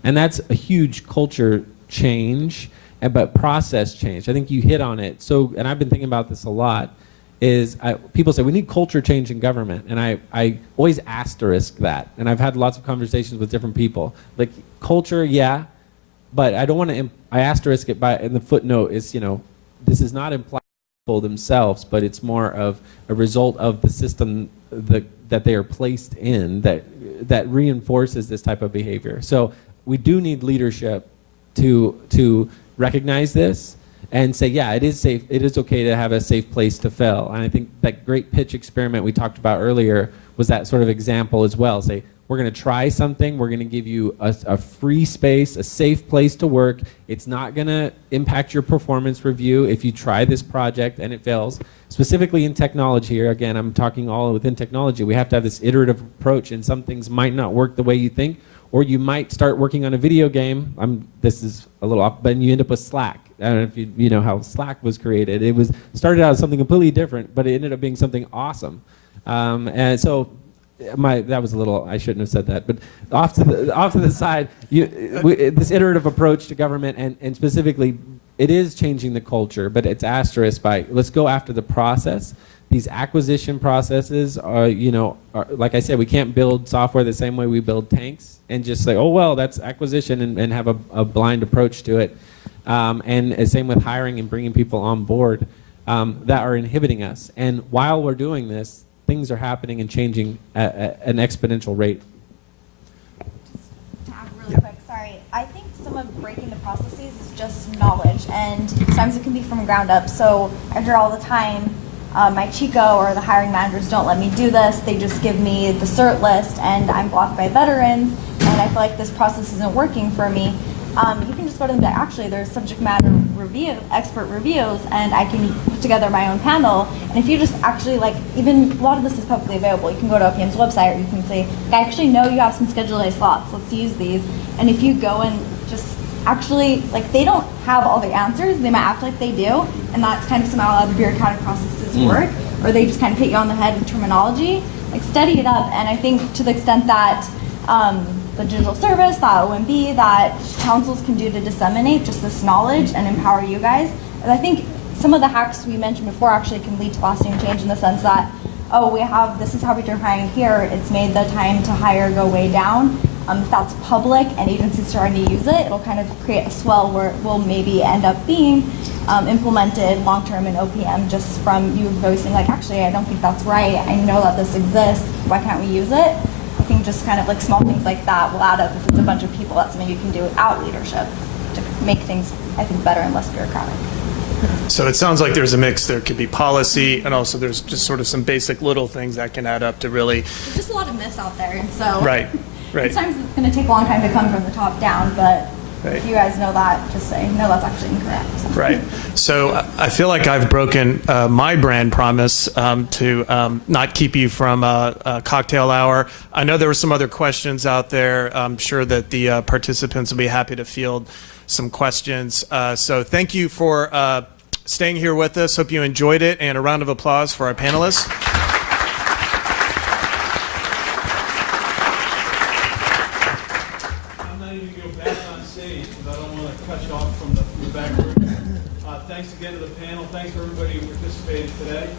And that's a huge culture change, but process change. I think you hit on it. So, and I've been thinking about this a lot, people say we need culture change in government, and I always asterisk that. And I've had lots of conversations with different people. Like, culture, yeah, but I don't want to, I asterisk it by, in the footnote is, this is not implied themselves, but it's more of a result of the system that they are placed in that reinforces this type of behavior. So we do need leadership to recognize this and say, yeah, it is safe. It is okay to have a safe place to fail. And I think that great pitch experiment we talked about earlier was that sort of example as well. Say, we're going to try something. We're going to give you a free space, a safe place to work. It's not going to impact your performance review if you try this project and it fails. Specifically in technology here, again, I'm talking all within technology. We have to have this iterative approach, and some things might not work the way you think, or you might start working on a video game. This is a little off, but you end up with Slack. I don't know if you know how Slack was created. It was started out as something completely different, but it ended up being something awesome. And so that was a little, I shouldn't have said that, but off to the side, this iterative approach to government, and specifically, it is changing the culture, but it's asterisked by, let's go after the process. These acquisition processes are, like I said, we can't build software the same way we build tanks and just say, oh, well, that's acquisition, and have a blind approach to it. And same with hiring and bringing people on board that are inhibiting us. And while we're doing this, things are happening and changing at an exponential rate. Just to add really quick, sorry. I think some of breaking the processes is just knowledge, and sometimes it can be from ground up. So I hear all the time, my Chico or the hiring managers don't let me do this. They just give me the cert list, and I'm blocked by veterans, and I feel like this process isn't working for me. You can just go to them and be like, actually, there's subject matter expert reviews, and I can put together my own panel. And if you just actually, even a lot of this is publicly available. You can go to OPM's website, or you can say, I actually know you have some Schedule A slots. Let's use these. And if you go and just actually, they don't have all the answers. They might act like they do, and that's kind of somehow how the bureaucratic processes work, or they just kind of hit you on the head with terminology. Study it up, and I think to the extent that the digital service, that OMB, that councils can do to disseminate just this knowledge and empower you guys. And I think some of the hacks we mentioned before actually can lead to lasting change in the sense that, this is how we do hiring here. It's made the time to hire go way down. If that's public and agencies starting to use it, it'll kind of create a swell where it will maybe end up being implemented long-term in OPM just from you voicing actually, I don't think that's right. I know that this exists. Why can't we use it? I think just kind of small things like that will add up if it's a bunch of people. That's something you can do without leadership to make things, I think, better and less bureaucratic. So it sounds like there's a mix. There could be policy, and also there's just sort of some basic little things that can add up to really. There's just a lot of myths out there, and so right. Sometimes it's going to take a long time to come from the top down, but if you guys know that, just say, no, that's actually incorrect. Right. So I feel like I've broken my brand promise to not keep you from a cocktail hour. I know there were some other questions out there. I'm sure that the participants will be happy to field some questions. So thank you for staying here with us. Hope you enjoyed it, and a round of applause for our panelists. Thanks again to the panel. Thanks for everybody who participated today.